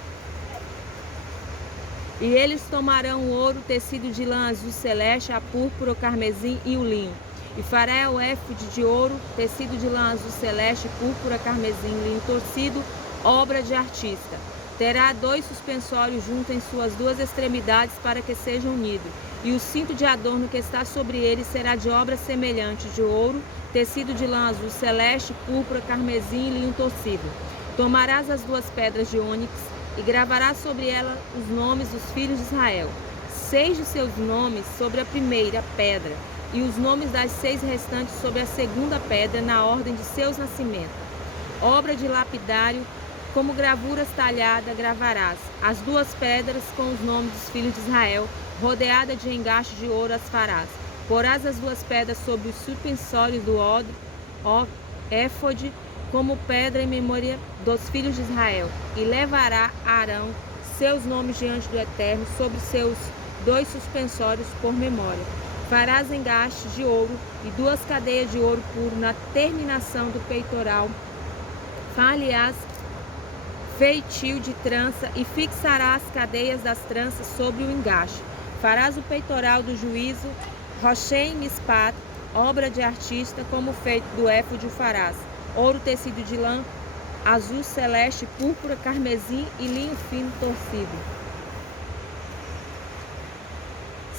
E eles tomarão o ouro, tecido de lã azul celeste, a púrpura, o carmesim e o linho. E fará o éfode de ouro, tecido de lã azul celeste, púrpura, carmesim, linho torcido, obra de artista. Terá 2 suspensórios junto em suas 2 extremidades para que sejam unidos. E o cinto de adorno que está sobre ele será de obra semelhante de ouro, tecido de lã azul celeste, púrpura, carmesim e linho torcido. Tomarás as 2 pedras de ônix e gravarás sobre ela os nomes dos filhos de Israel, 6 de seus nomes sobre a primeira pedra, e os nomes das 6 restantes sobre a segunda pedra, na ordem de seus nascimentos. Obra de lapidário, como gravuras talhadas, gravarás as 2 pedras com os nomes dos filhos de Israel, rodeada de engaste de ouro as farás. Porás as 2 pedras sobre os suspensórios do éfode, como pedra em memória dos filhos de Israel, e levará Arão seus nomes diante do Eterno sobre seus 2 suspensórios por memória. Farás engastes de ouro e 2 cadeias de ouro puro na terminação do peitoral. Far-lhe-ás feitio de trança e fixarás as cadeias das tranças sobre o engaste. Farás o peitoral do juízo, rochei mispat, obra de artista, como feito do éfode o farás. Ouro, tecido de lã azul celeste, púrpura, carmesim e linho fino torcido.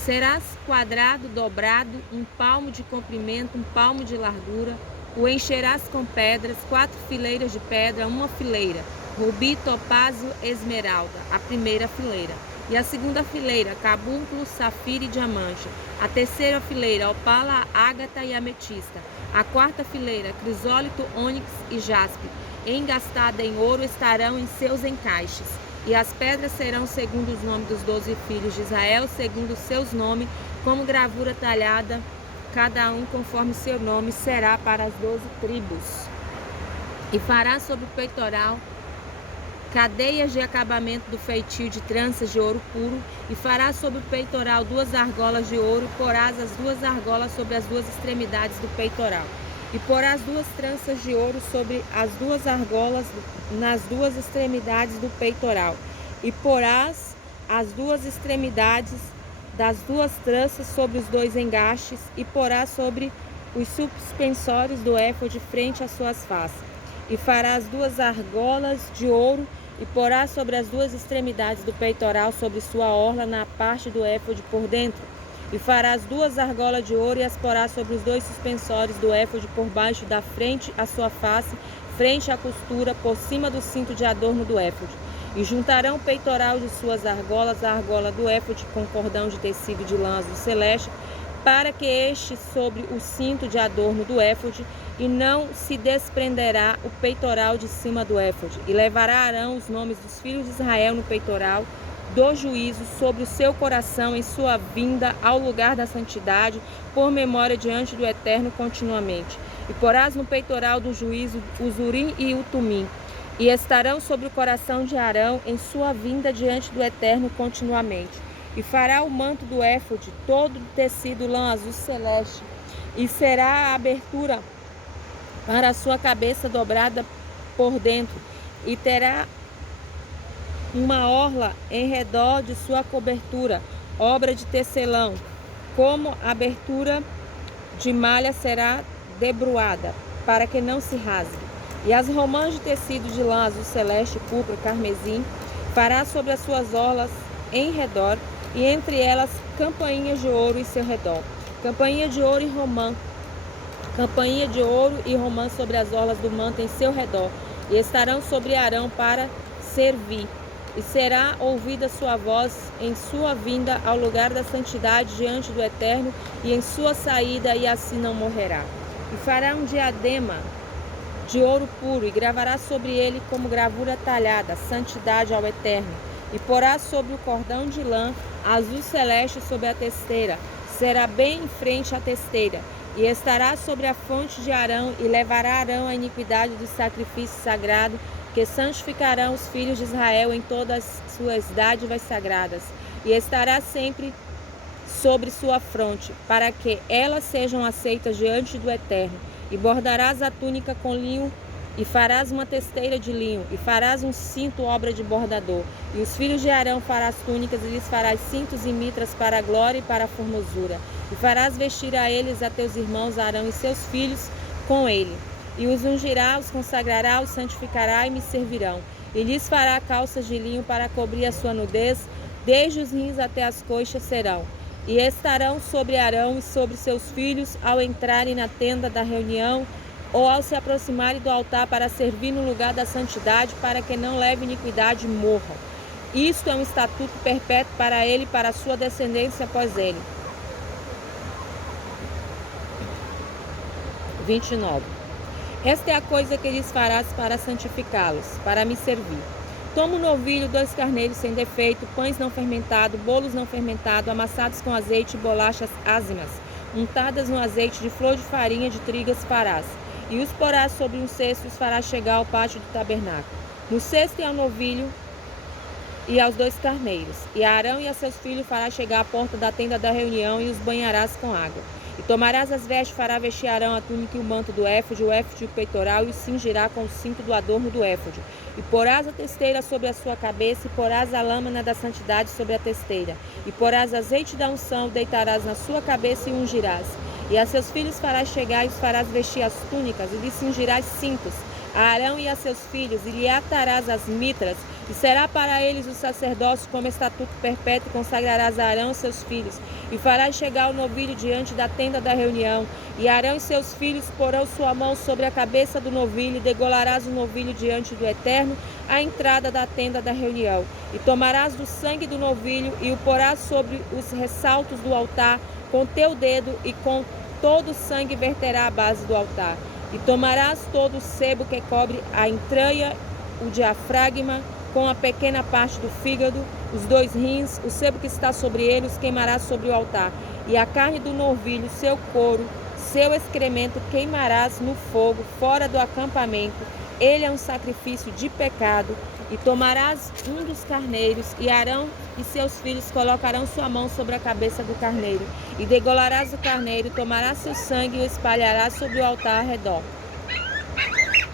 Serás quadrado, dobrado, 1 palmo de comprimento, 1 palmo de largura. O encherás com pedras, 4 fileiras de pedra, 1 fileira, rubi, topázio, esmeralda, a primeira fileira. E a segunda fileira, cabúnculo, safira e diamante. A terceira fileira, opala, ágata e ametista. A quarta fileira, crisólito, ônix e jaspe, engastada em ouro, estarão em seus encaixes. E as pedras serão segundo os nomes dos 12 filhos de Israel, segundo os seus nomes, como gravura talhada, cada um conforme seu nome, será para as 12 tribos. E fará sobre o peitoral cadeias de acabamento do feitio de tranças de ouro puro, e fará sobre o peitoral 2 argolas de ouro, e porás as 2 argolas sobre as 2 extremidades do peitoral. E porás 2 tranças de ouro sobre as 2 argolas nas 2 extremidades do peitoral. E porás as 2 extremidades das 2 tranças sobre os 2 engastes, e porás sobre os suspensórios do éfode frente às suas faces. E farás 2 argolas de ouro, e porás sobre as 2 extremidades do peitoral, sobre sua orla, na parte do éfode por dentro. E farás 2 argolas de ouro, e as porás sobre os 2 suspensórios do éfode por baixo da frente à sua face, frente à costura, por cima do cinto de adorno do éfode. E juntarão o peitoral de suas argolas à argola do éfode com cordão de tecido de lã azul celeste, para que este sobre o cinto de adorno do éfode, e não se desprenderá o peitoral de cima do éfode. E levará Arão os nomes dos filhos de Israel no peitoral, do juízo sobre o seu coração em sua vinda ao lugar da santidade, por memória diante do Eterno continuamente. E porás no peitoral do juízo os Urim e o Tumim, e estarão sobre o coração de Arão em sua vinda diante do Eterno continuamente. E fará o manto do éfode todo de tecido lã azul celeste, e será a abertura para a sua cabeça dobrada por dentro, e terá uma orla em redor de sua cobertura, obra de tecelão, como abertura de malha será debruada, para que não se rasgue. E as romãs de tecido de lã azul celeste, púrpura, carmesim, fará sobre as suas orlas em redor, e entre elas campainhas de ouro em seu redor. Campainha de ouro e romã. Campainha de ouro e romã sobre as orlas do manto em seu redor, e estarão sobre Arão para servir. E será ouvida sua voz em sua vinda ao lugar da santidade diante do Eterno, e em sua saída, e assim não morrerá. E fará um diadema de ouro puro, e gravará sobre ele como gravura talhada, santidade ao Eterno. E porá sobre o cordão de lã azul celeste sobre a testeira, será bem em frente à testeira. E estará sobre a fonte de Arão, e levará Arão a iniquidade do sacrifício sagrado, que santificarão os filhos de Israel em todas as suas dádivas sagradas. E estará sempre sobre sua fronte, para que elas sejam aceitas diante do Eterno. E bordarás a túnica com linho, e farás uma testeira de linho, e farás um cinto, obra de bordador. E os filhos de Arão farás túnicas, e lhes farás cintos e mitras para a glória e para a formosura. E farás vestir a eles, a teus irmãos Arão e seus filhos com ele. E os ungirá, os consagrará, os santificará e me servirão. E lhes fará calças de linho para cobrir a sua nudez, desde os rins até as coxas serão. E estarão sobre Arão e sobre seus filhos ao entrarem na tenda da reunião, ou ao se aproximarem do altar para servir no lugar da santidade, para que não leve iniquidade e morram. Isto é um estatuto perpétuo para ele e para a sua descendência após ele. 29. Esta é a coisa que lhes farás para santificá-los, para me servir. Toma um novilho, 2 carneiros sem defeito, pães não fermentados, bolos não fermentados, amassados com azeite e bolachas ázimas, untadas no azeite de flor de farinha de trigas farás. E os porás sobre um cesto e os farás chegar ao pátio do tabernáculo. No cesto e ao novilho e aos 2 carneiros. E a Arão e a seus filhos farás chegar à porta da tenda da reunião, e os banharás com água. E tomarás as vestes, fará vestir Arão a túnica e o manto do éfode, o éfode e o peitoral, e o cingirá com o cinto do adorno do éfode. E porás a testeira sobre a sua cabeça, e porás a lâmina da santidade sobre a testeira. E porás azeite da unção, deitarás na sua cabeça e ungirás. E a seus filhos farás chegar, e os farás vestir as túnicas, e lhes cingirás cintos, a Arão e a seus filhos, e lhe atarás as mitras, e será para eles o sacerdócio como estatuto perpétuo, e consagrarás a Arão e seus filhos, e farás chegar o novilho diante da tenda da reunião, e Arão e seus filhos porão sua mão sobre a cabeça do novilho, e degolarás o novilho diante do Eterno, à entrada da tenda da reunião. E tomarás do sangue do novilho, e o porás sobre os ressaltos do altar, com teu dedo, e com todo o sangue verterá à base do altar. E tomarás todo o sebo que cobre a entranha, o diafragma, com a pequena parte do fígado, os 2 rins, o sebo que está sobre ele, os queimarás sobre o altar. E a carne do novilho, seu couro, seu excremento queimarás no fogo, fora do acampamento. Ele é um sacrifício de pecado. E tomarás um dos carneiros, e Arão e seus filhos colocarão sua mão sobre a cabeça do carneiro. E degolarás o carneiro, tomarás seu sangue e o espalharás sobre o altar ao redor.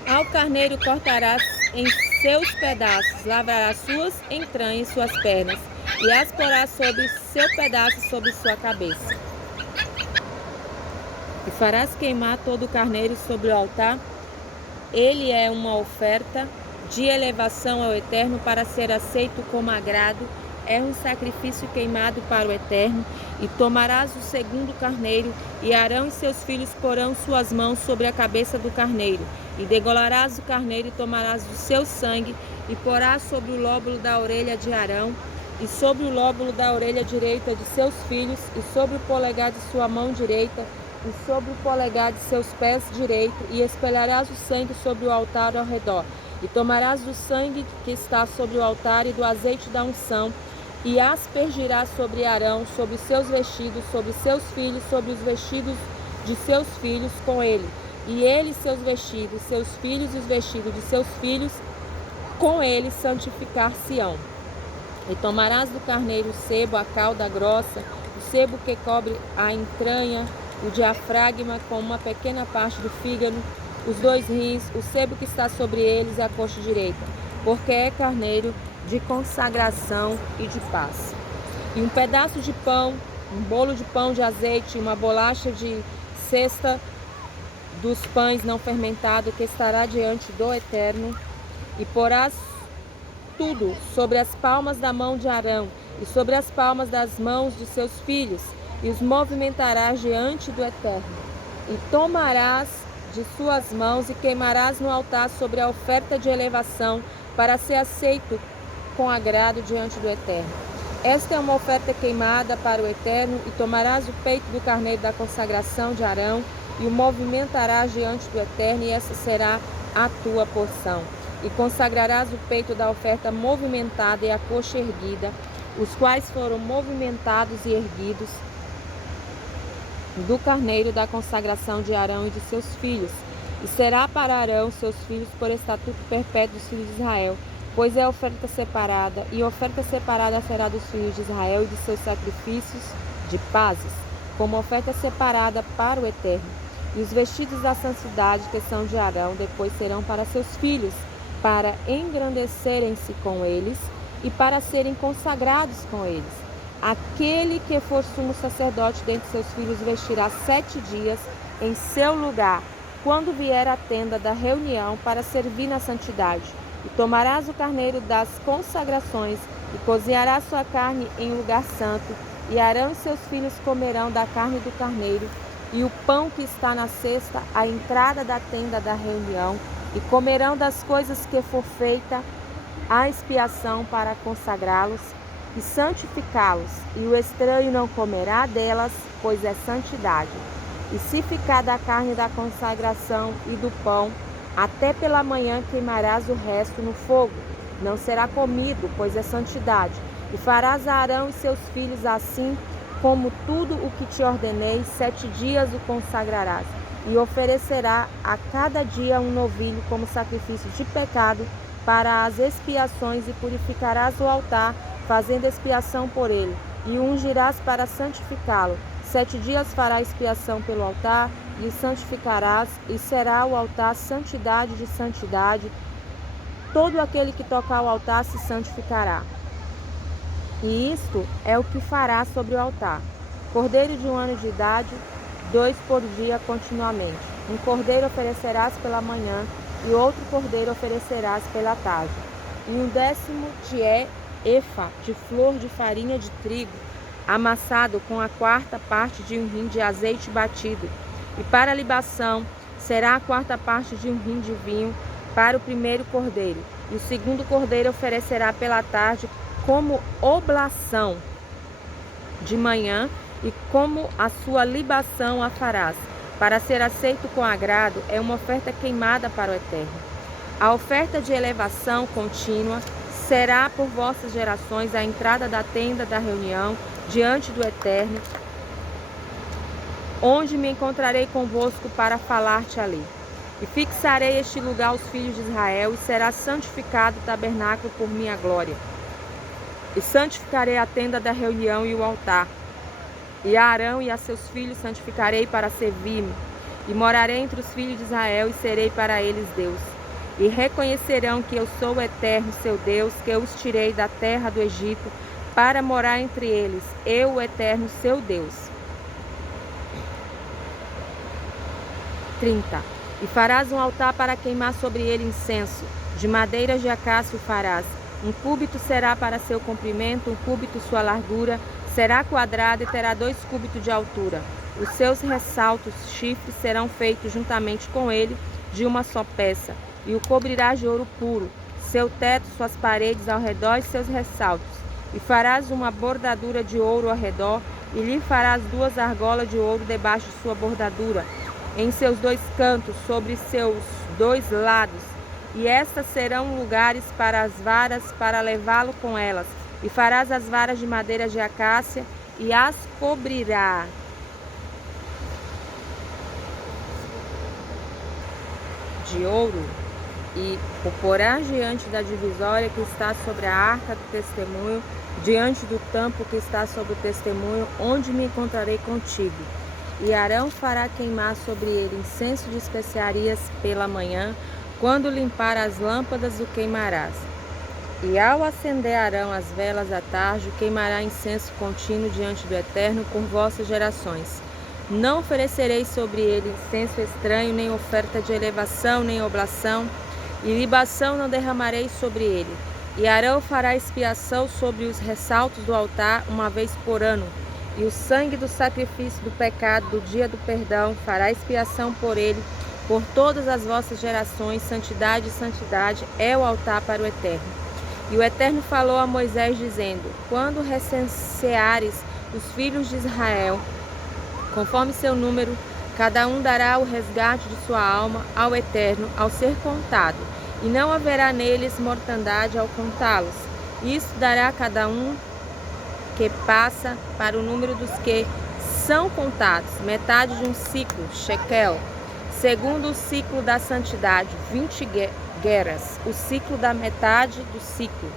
Ao carneiro cortarás em seus pedaços, lavrarás suas entranhas e suas pernas, e as porás sobre seu pedaço sobre sua cabeça. E farás queimar todo o carneiro sobre o altar. Ele é uma oferta de elevação ao Eterno para ser aceito como agrado, é um sacrifício queimado para o Eterno. E tomarás o segundo carneiro, e Arão e seus filhos porão suas mãos sobre a cabeça do carneiro, e degolarás o carneiro, e tomarás do seu sangue, e porás sobre o lóbulo da orelha de Arão, e sobre o lóbulo da orelha direita de seus filhos, e sobre o polegar de sua mão direita, e sobre o polegar de seus pés direito, e espalharás o sangue sobre o altar ao redor. E tomarás do sangue que está sobre o altar e do azeite da unção, e aspergirá sobre Arão, sobre os seus vestidos, sobre os seus filhos, sobre os vestidos de seus filhos com ele, e ele seus vestidos, seus filhos e os vestidos de seus filhos com ele santificar-se-ão. E tomarás do carneiro o sebo, a cauda grossa, o sebo que cobre a entranha, o diafragma com uma pequena parte do fígado, os 2 rins, o sebo que está sobre eles e a coxa direita, porque é carneiro de consagração e de paz. E um pedaço de pão, um bolo de pão de azeite, uma bolacha de cesta dos pães não fermentados que estará diante do Eterno, e porás tudo sobre as palmas da mão de Arão e sobre as palmas das mãos de seus filhos, e os movimentarás diante do Eterno. E tomarás de suas mãos e queimarás no altar sobre a oferta de elevação, para ser aceito com agrado diante do Eterno. Esta é uma oferta queimada para o Eterno, e tomarás o peito do carneiro da consagração de Arão, e o movimentarás diante do Eterno, e essa será a tua porção. E consagrarás o peito da oferta movimentada e a coxa erguida, os quais foram movimentados e erguidos do carneiro da consagração de Arão e de seus filhos. E será para Arão, seus filhos, por estatuto perpétuo dos filhos de Israel, pois é oferta separada, e oferta separada será dos filhos de Israel e de seus sacrifícios de pazes, como oferta separada para o Eterno. E os vestidos da santidade que são de Arão depois serão para seus filhos, para engrandecerem-se com eles e para serem consagrados com eles. Aquele que for sumo sacerdote dentre seus filhos vestirá 7 dias em seu lugar, quando vier à tenda da reunião para servir na santidade. E tomarás o carneiro das consagrações e cozinharás sua carne em lugar santo, e Arão e seus filhos comerão da carne do carneiro e o pão que está na cesta à entrada da tenda da reunião, e comerão das coisas que for feita a expiação para consagrá-los e santificá-los, e o estranho não comerá delas, pois é santidade. E se ficar da carne da consagração e do pão, até pela manhã queimarás o resto no fogo, não será comido, pois é santidade. E farás a Arão e seus filhos assim como tudo o que te ordenei, 7 dias o consagrarás. E oferecerá a cada dia um novilho como sacrifício de pecado para as expiações, e purificarás o altar, fazendo expiação por ele, e o ungirás para santificá-lo. 7 dias fará expiação pelo altar, e o santificarás, e será o altar santidade de santidade. Todo aquele que tocar o altar se santificará. E isto é o que fará sobre o altar: cordeiro de 1 ano de idade, 2 por dia continuamente. Um cordeiro oferecerás pela manhã, e outro cordeiro oferecerás pela tarde. E 1/10 de efa de flor de farinha de trigo, amassado com a 4ª parte de 1 rim de azeite batido. E para a libação será a 4ª parte de 1 rim de vinho para o primeiro cordeiro. E o segundo cordeiro oferecerá pela tarde como oblação de manhã, e como a sua libação a farás, para ser aceito com agrado. É uma oferta queimada para o Eterno. A oferta de elevação contínua será por vossas gerações a entrada da tenda da reunião diante do Eterno, onde me encontrarei convosco para falar-te ali. E fixarei este lugar aos filhos de Israel, e será santificado o tabernáculo por minha glória. E santificarei a tenda da reunião e o altar. E a Arão e a seus filhos santificarei para servir-me. E morarei entre os filhos de Israel, e serei para eles Deus. E reconhecerão que eu sou o Eterno, seu Deus, que eu os tirei da terra do Egito, para morar entre eles, eu, o Eterno, seu Deus. 30. E farás um altar para queimar sobre ele incenso. De madeiras de acácio farás. 1 cúbito será para seu comprimento, 1 cúbito sua largura, será quadrado e terá 2 cúbitos de altura. Os seus ressaltos, chifres, serão feitos juntamente com ele, de uma só peça, e o cobrirás de ouro puro, seu teto, suas paredes ao redor e seus ressaltos. E farás uma bordadura de ouro ao redor, e lhe farás 2 argolas de ouro debaixo de sua bordadura, em seus 2 cantos, sobre seus 2 lados. E estas serão lugares para as varas, para levá-lo com elas, E farás as varas de madeira de acácia e as cobrirá de ouro, e o porás diante da divisória que está sobre a arca do testemunho, diante do tampo que está sobre o testemunho, onde me encontrarei contigo. E Arão fará queimar sobre ele incenso de especiarias pela manhã, quando limpar as lâmpadas o queimarás. E ao acender Arão as velas à tarde, queimará incenso contínuo diante do Eterno por vossas gerações. Não oferecereis sobre ele incenso estranho, nem oferta de elevação, nem oblação, e libação não derramareis sobre ele. E Arão fará expiação sobre os ressaltos do altar uma vez por ano, e o sangue do sacrifício do pecado do dia do perdão fará expiação por ele, por todas as vossas gerações. Santidade, santidade é o altar para o Eterno. E o Eterno falou a Moisés, dizendo: quando recenseares os filhos de Israel, conforme seu número, cada um dará o resgate de sua alma ao Eterno ao ser contado, e não haverá neles mortandade ao contá-los. Isso dará a cada um que passa para o número dos que são contados, metade de um ciclo, shekel, segundo o ciclo da santidade, 20 gueras, o ciclo da metade do ciclo,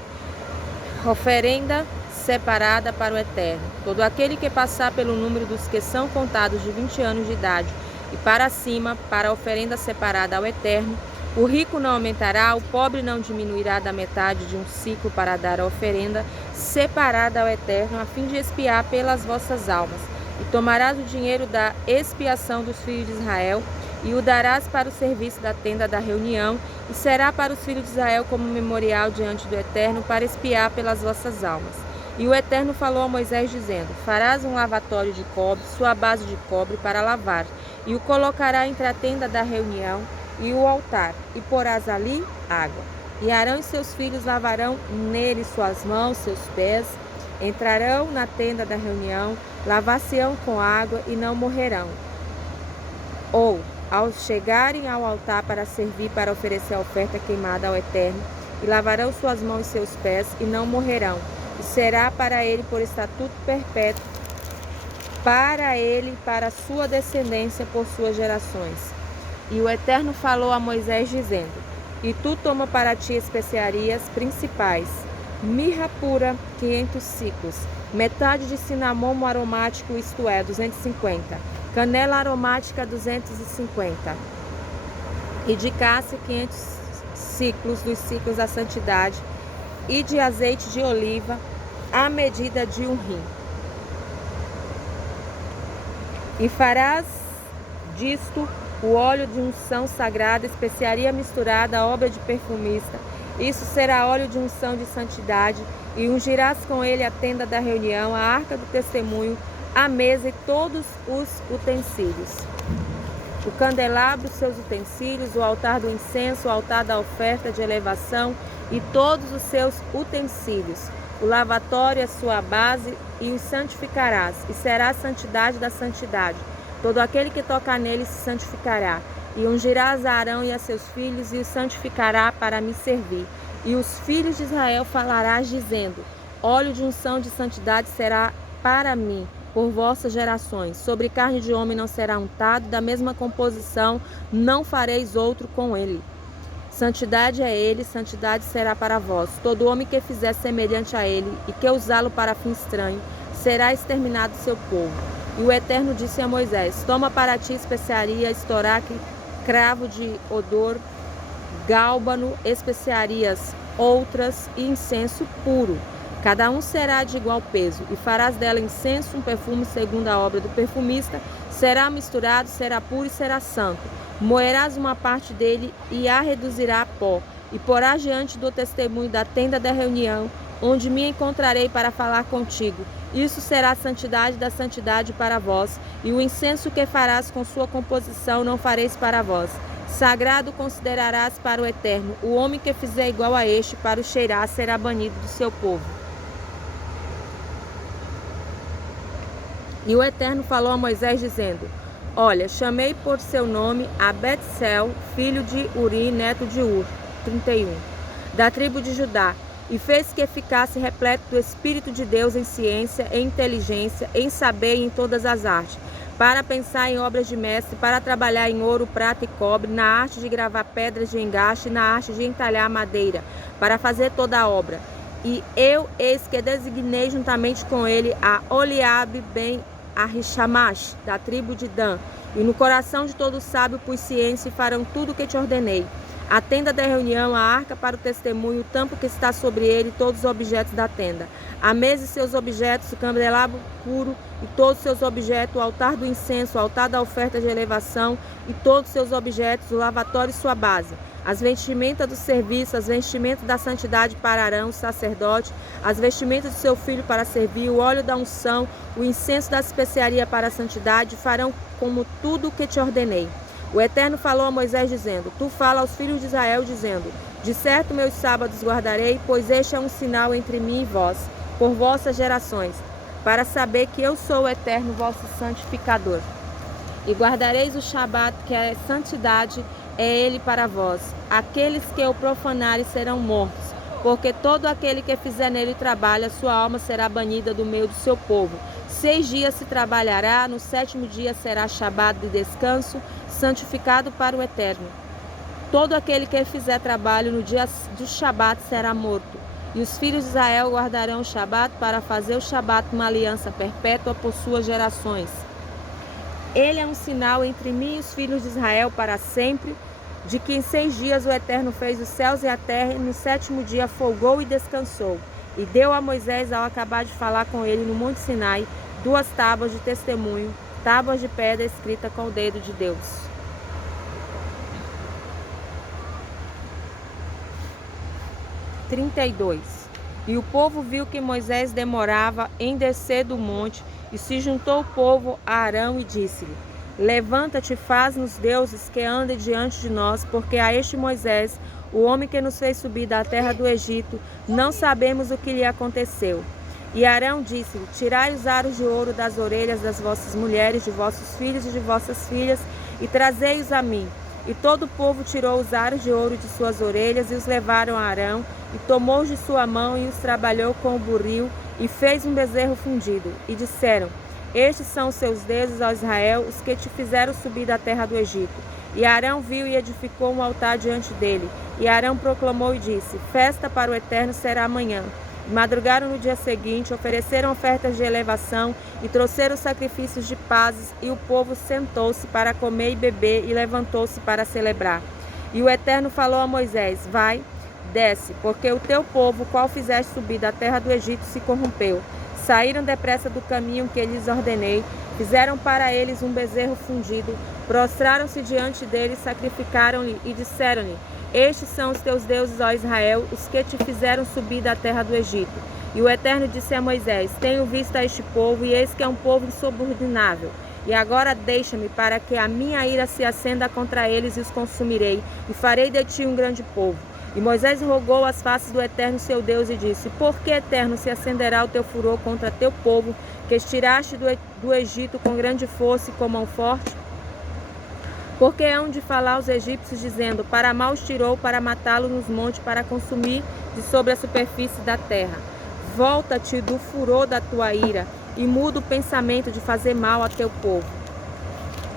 oferenda separada para o Eterno. Todo aquele que passar pelo número dos que são contados de 20 anos de idade e para cima, para a oferenda separada ao Eterno, o rico não aumentará, o pobre não diminuirá da metade de um ciclo para dar a oferenda separada ao Eterno, a fim de expiar pelas vossas almas. E tomarás o dinheiro da expiação dos filhos de Israel, e o darás para o serviço da tenda da reunião, e será para os filhos de Israel como memorial diante do Eterno, para expiar pelas vossas almas. E o Eterno falou a Moisés, dizendo: farás um lavatório de cobre, sua base de cobre, para lavar, e o colocará entre a tenda da reunião e o altar, e porás ali água. E Arão e seus filhos lavarão nele suas mãos, seus pés, entrarão na tenda da reunião, lavar-se-ão com água e não morrerão. Ou, ao chegarem ao altar para servir, para oferecer a oferta queimada ao Eterno, e lavarão suas mãos e seus pés e não morrerão. E será para ele por estatuto perpétuo, para ele e para a sua descendência por suas gerações. E o Eterno falou a Moisés, dizendo: e tu toma para ti especiarias principais, mirra pura, 500 ciclos, metade de cinamomo aromático, isto é, 250, canela aromática, 250, e de cássia, 500 ciclos dos ciclos da santidade, e de azeite de oliva, à medida de um rim. E farás disto o óleo de unção sagrada, especiaria misturada, obra de perfumista. Isso será óleo de unção de santidade, e ungirás com ele a tenda da reunião, a arca do testemunho, a mesa e todos os utensílios, o candelabro, seus utensílios, o altar do incenso, o altar da oferta de elevação e todos os seus utensílios, o lavatório, a sua base, e os santificarás, e será a santidade da santidade. Todo aquele que tocar nele se santificará. E ungirás a Arão e a seus filhos, e os santificará para me servir. E os filhos de Israel falarás, dizendo: óleo de unção de santidade será para mim, por vossas gerações. Sobre carne de homem não será untado, da mesma composição não fareis outro com ele. Santidade é ele, santidade será para vós. Todo homem que fizer semelhante a ele, e que usá-lo para fim estranho, será exterminado seu povo. E o Eterno disse a Moisés: toma para ti especiaria, estoraque, cravo de odor, gálbano, especiarias outras e incenso puro. Cada um será de igual peso, e farás dela incenso, um perfume segundo a obra do perfumista, será misturado, será puro e será santo. Moerás uma parte dele e a reduzirá a pó, e porás diante do testemunho da tenda da reunião, onde me encontrarei para falar contigo. Isso será a santidade da santidade para vós, e o incenso que farás com sua composição não fareis para vós. Sagrado considerarás para o Eterno. O homem que fizer igual a este para o cheirar será banido do seu povo. E o Eterno falou a Moisés, dizendo: olha, chamei por seu nome a Betsel, filho de Uri, neto de Ur, 31, da tribo de Judá. e fez que ficasse repleto do Espírito de Deus em ciência, em inteligência, em saber e em todas as artes, para pensar em obras de mestre, para trabalhar em ouro, prata e cobre, na arte de gravar pedras de engaste, na arte de entalhar madeira, para fazer toda a obra. E eu, eis que designei juntamente com ele a Oliabe ben Ahishamash, da tribo de Dan, e no coração de todo sábio pus ciência e farão tudo o que te ordenei. A tenda da reunião, a arca para o testemunho, o tampo que está sobre ele e todos os objetos da tenda. A mesa e seus objetos, o candelabro puro e todos os seus objetos, o altar do incenso, o altar da oferta de elevação e todos os seus objetos, o lavatório e sua base. As vestimentas do serviço, as vestimentas da santidade para Arão, o sacerdote, as vestimentas do seu filho para servir, o óleo da unção, o incenso da especiaria para a santidade, farão como tudo o que te ordenei. O Eterno falou a Moisés, dizendo: Tu fala aos filhos de Israel, dizendo: De certo meus sábados guardarei, pois este é um sinal entre mim e vós, por vossas gerações, para saber que eu sou o Eterno, vosso santificador. E guardareis o Shabat, que é santidade, é ele para vós. Aqueles que o profanarem serão mortos, porque todo aquele que fizer nele trabalho, sua alma será banida do meio do seu povo. 6 dias se trabalhará, no 7º dia será Shabat de descanso, santificado para o Eterno. Todo aquele que fizer trabalho no dia do Shabat será morto. E os filhos de Israel guardarão o Shabat para fazer o Shabat uma aliança perpétua por suas gerações. Ele é um sinal entre mim e os filhos de Israel para sempre, de que em 6 dias o Eterno fez os céus e a terra, e no 7º dia folgou e descansou. E deu a Moisés, ao acabar de falar com ele no Monte Sinai, 2 tábuas de testemunho, tábuas de pedra escrita com o dedo de Deus. 32. E o povo viu que Moisés demorava em descer do monte, e se juntou o povo a Arão e disse-lhe: Levanta-te, faz-nos deuses que andem diante de nós, porque a este Moisés, o homem que nos fez subir da terra do Egito, não sabemos o que lhe aconteceu. E Arão disse-lhe: Tirai os aros de ouro das orelhas das vossas mulheres, de vossos filhos e de vossas filhas, e trazei-os a mim. E todo o povo tirou os aros de ouro de suas orelhas e os levaram a Arão, e tomou-os de sua mão e os trabalhou com o buril, e fez um bezerro fundido. E disseram: Estes são os seus deuses, ó Israel, os que te fizeram subir da terra do Egito. E Arão viu e edificou um altar diante dele. E Arão proclamou e disse: Festa para o Eterno será amanhã. E madrugaram no dia seguinte, ofereceram ofertas de elevação e trouxeram sacrifícios de pazes, e o povo sentou-se para comer e beber e levantou-se para celebrar. E o Eterno falou a Moisés: Vai, desce, porque o teu povo, qual fizeste subir da terra do Egito, se corrompeu. Saíram depressa do caminho que lhes ordenei, fizeram para eles um bezerro fundido, prostraram-se diante dele, sacrificaram-lhe e disseram-lhe: Estes são os teus deuses, ó Israel, os que te fizeram subir da terra do Egito. E o Eterno disse a Moisés: Tenho visto a este povo, e eis que é um povo insubordinável. E agora deixa-me, para que a minha ira se acenda contra eles, e os consumirei, e farei de ti um grande povo. E Moisés rogou as faces do Eterno seu Deus e disse: Por que, Eterno, se acenderá o teu furor contra teu povo, que tiraste do Egito com grande força e com mão forte? Porque hão de falar os egípcios, dizendo: Para mal os tirou, para matá-lo nos montes, para consumir de sobre a superfície da terra. Volta-te do furor da tua ira, e muda o pensamento de fazer mal a teu povo.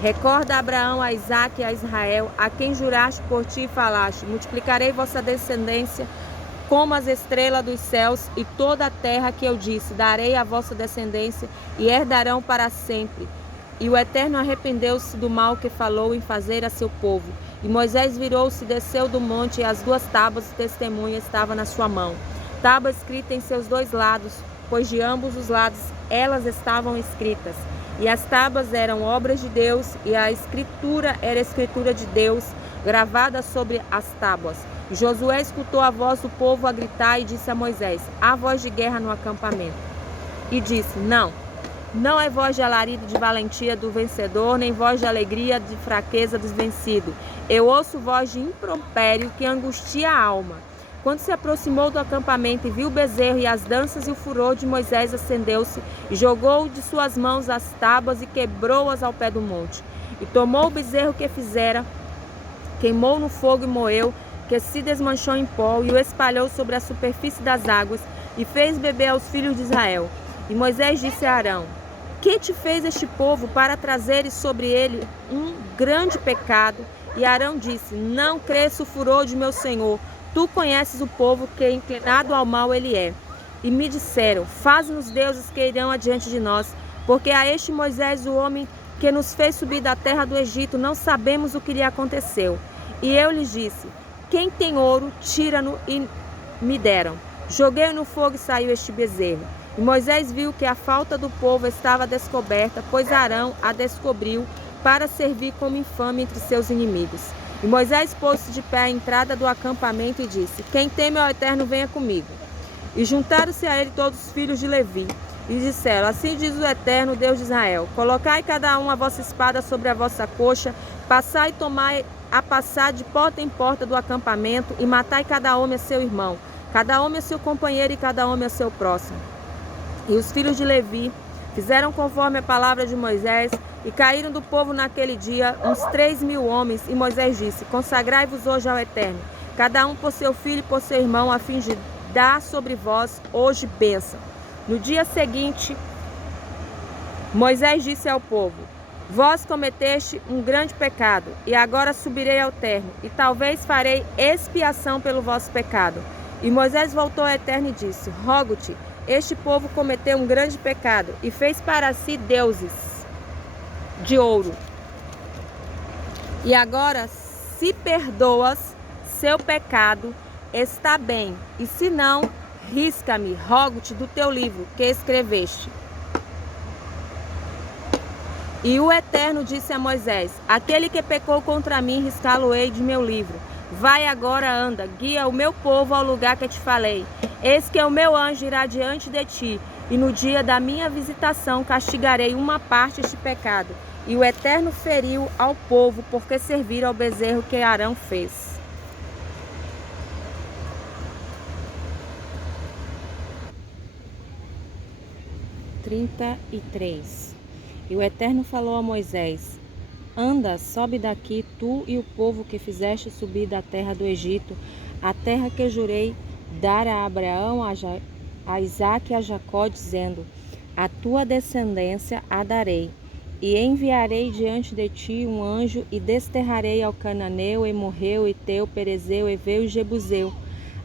Recorda a Abraão, a Isaque e a Israel, a quem juraste por ti e falaste: Multiplicarei vossa descendência como as estrelas dos céus, e toda a terra que eu disse, darei à vossa descendência, e herdarão para sempre. E o Eterno arrependeu-se do mal que falou em fazer a seu povo. E Moisés virou-se e desceu do monte, e as 2 tábuas de testemunha estavam na sua mão. Tábua escrita em seus 2 lados, pois de ambos os lados elas estavam escritas. E as tábuas eram obras de Deus, e a escritura era a escritura de Deus, gravada sobre as tábuas. E Josué escutou a voz do povo a gritar e disse a Moisés: Há voz de guerra no acampamento. E disse: Não é voz de alarido de valentia do vencedor, nem voz de alegria de fraqueza dos vencidos. Eu ouço voz de impropério que angustia a alma. Quando se aproximou do acampamento e viu o bezerro e as danças, e o furor de Moisés acendeu-se, e jogou de suas mãos as tábuas e quebrou-as ao pé do monte. E tomou o bezerro que fizera, queimou no fogo e moeu, que se desmanchou em pó e o espalhou sobre a superfície das águas e fez beber aos filhos de Israel. E Moisés disse a Arão: que te fez este povo para trazeres sobre ele um grande pecado? E Arão disse: não cresça o furor de meu senhor. Tu conheces o povo, que inclinado ao mal ele é. E me disseram: faze-nos deuses que irão adiante de nós, porque a este Moisés, o homem que nos fez subir da terra do Egito, não sabemos o que lhe aconteceu. E eu lhes disse: quem tem ouro, tira-no. E me deram. Joguei no fogo e saiu este bezerro. E Moisés viu que a falta do povo estava descoberta, pois Arão a descobriu para servir como infame entre seus inimigos. E Moisés pôs-se de pé à entrada do acampamento e disse: quem teme ao Eterno, venha comigo. E juntaram-se a ele todos os filhos de Levi. E disseram: assim diz o Eterno, Deus de Israel: colocai cada um a vossa espada sobre a vossa coxa, passai e tomai a passar de porta em porta do acampamento, e matai cada homem a seu irmão, cada homem a seu companheiro e cada homem a seu próximo. E os filhos de Levi fizeram conforme a palavra de Moisés, e caíram do povo naquele dia uns 3.000 homens. E Moisés disse: consagrai-vos hoje ao Eterno, cada um por seu filho e por seu irmão, a fim de dar sobre vós hoje bênção. No dia seguinte, Moisés disse ao povo: vós cometeste um grande pecado, e agora subirei ao Eterno, e talvez farei expiação pelo vosso pecado. E Moisés voltou ao Eterno e disse: rogo-te, este povo cometeu um grande pecado, e fez para si deuses de ouro. E agora, se perdoas seu pecado, está bem, e se não, risca-me, rogo-te, do teu livro que escreveste. E o Eterno disse a Moisés: aquele que pecou contra mim, riscá-lo-ei de meu livro. Vai agora, anda, guia o meu povo ao lugar que te falei. Eis que o meu anjo irá diante de ti, e no dia da minha visitação castigarei uma parte deste pecado. E o Eterno feriu ao povo, porque serviram ao bezerro que Arão fez. E o Eterno falou a Moisés: anda, sobe daqui, tu e o povo que fizeste subir da terra do Egito, a terra que jurei dar a Abraão, a Isaque e a Jacó, dizendo: a tua descendência a darei. E enviarei diante de ti um anjo, e desterrarei ao Cananeu, Emorreu, Iteu, Perezeu, Eveu e Jebuseu,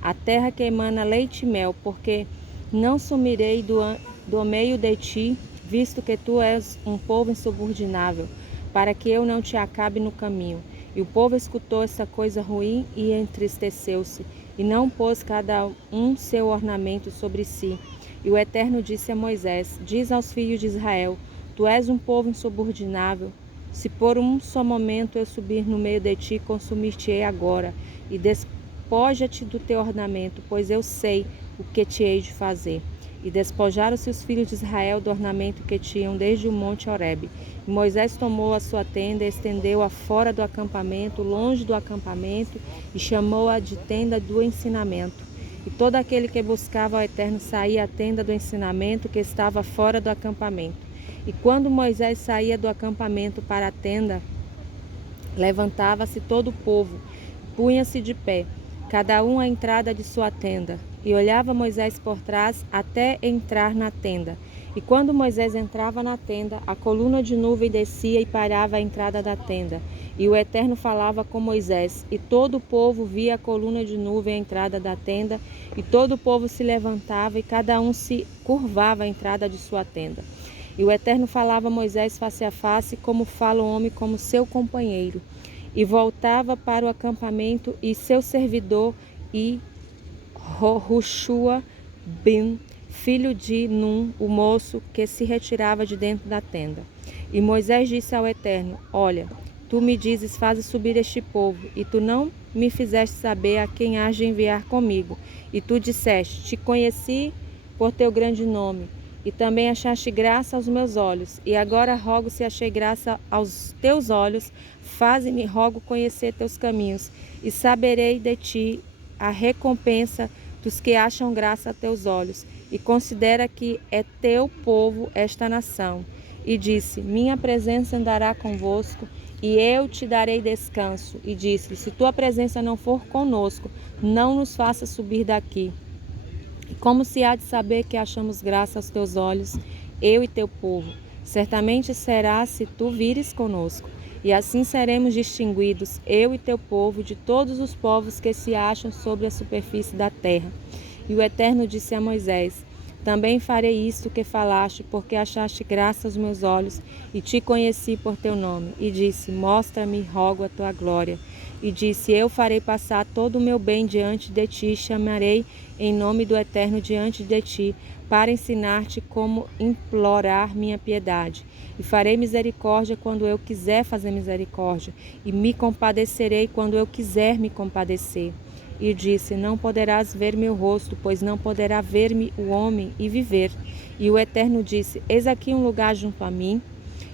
a terra que emana leite e mel, porque não sumirei do meio de ti, visto que tu és um povo insubordinavel, para que eu não te acabe no caminho. E o povo escutou essa coisa ruim e entristeceu-se, e não pôs cada um seu ornamento sobre si. E o Eterno disse a Moisés: diz aos filhos de Israel: tu és um povo insubordinavel. Se por um só momento eu subir no meio de ti, consumir-te-ei agora, e despoja-te do teu ornamento, pois eu sei o que te hei de fazer. E despojaram-se os filhos de Israel do ornamento que tinham desde o monte Horebe. E Moisés tomou a sua tenda, estendeu-a fora do acampamento, longe do acampamento, e chamou-a de tenda do ensinamento. E todo aquele que buscava ao Eterno saía à tenda do ensinamento que estava fora do acampamento. E quando Moisés saía do acampamento para a tenda, levantava-se todo o povo, punha-se de pé, cada um à entrada de sua tenda. E olhava Moisés por trás até entrar na tenda. E quando Moisés entrava na tenda, a coluna de nuvem descia e parava à entrada da tenda. E o Eterno falava com Moisés, e todo o povo via a coluna de nuvem à entrada da tenda, e todo o povo se levantava, e cada um se curvava à entrada de sua tenda. E o Eterno falava a Moisés face a face, como fala o homem como seu companheiro. E voltava para o acampamento, e seu servidor, e Roshua ben, filho de Num, o moço, que se retirava de dentro da tenda. E Moisés disse ao Eterno: olha, tu me dizes, faze subir este povo, e tu não me fizeste saber a quem hás de enviar comigo. E tu disseste: te conheci por teu grande nome, e também achaste graça aos meus olhos. E agora rogo, se achei graça aos teus olhos, faze-me, rogo, conhecer teus caminhos, e saberei de ti a recompensa dos que acham graça a teus olhos, e considera que é teu povo esta nação. e disse: minha presença andará convosco, e eu te darei descanso. E disse: se tua presença não for conosco, não nos faça subir daqui. E como se há de saber que achamos graça aos teus olhos, eu e teu povo? Certamente será se tu vires conosco. E assim seremos distinguidos, eu e teu povo, de todos os povos que se acham sobre a superfície da terra. E o Eterno disse a Moisés: também farei isto que falaste, porque achaste graça aos meus olhos, e te conheci por teu nome. E disse: mostra-me, rogo, a tua glória. E disse: eu farei passar todo o meu bem diante de ti, chamarei em nome do Eterno diante de ti, para ensinar-te como implorar minha piedade. E farei misericórdia quando eu quiser fazer misericórdia, e me compadecerei quando eu quiser me compadecer. E disse: não poderás ver meu rosto, pois não poderá ver-me o homem e viver. E o Eterno disse: eis aqui um lugar junto a mim,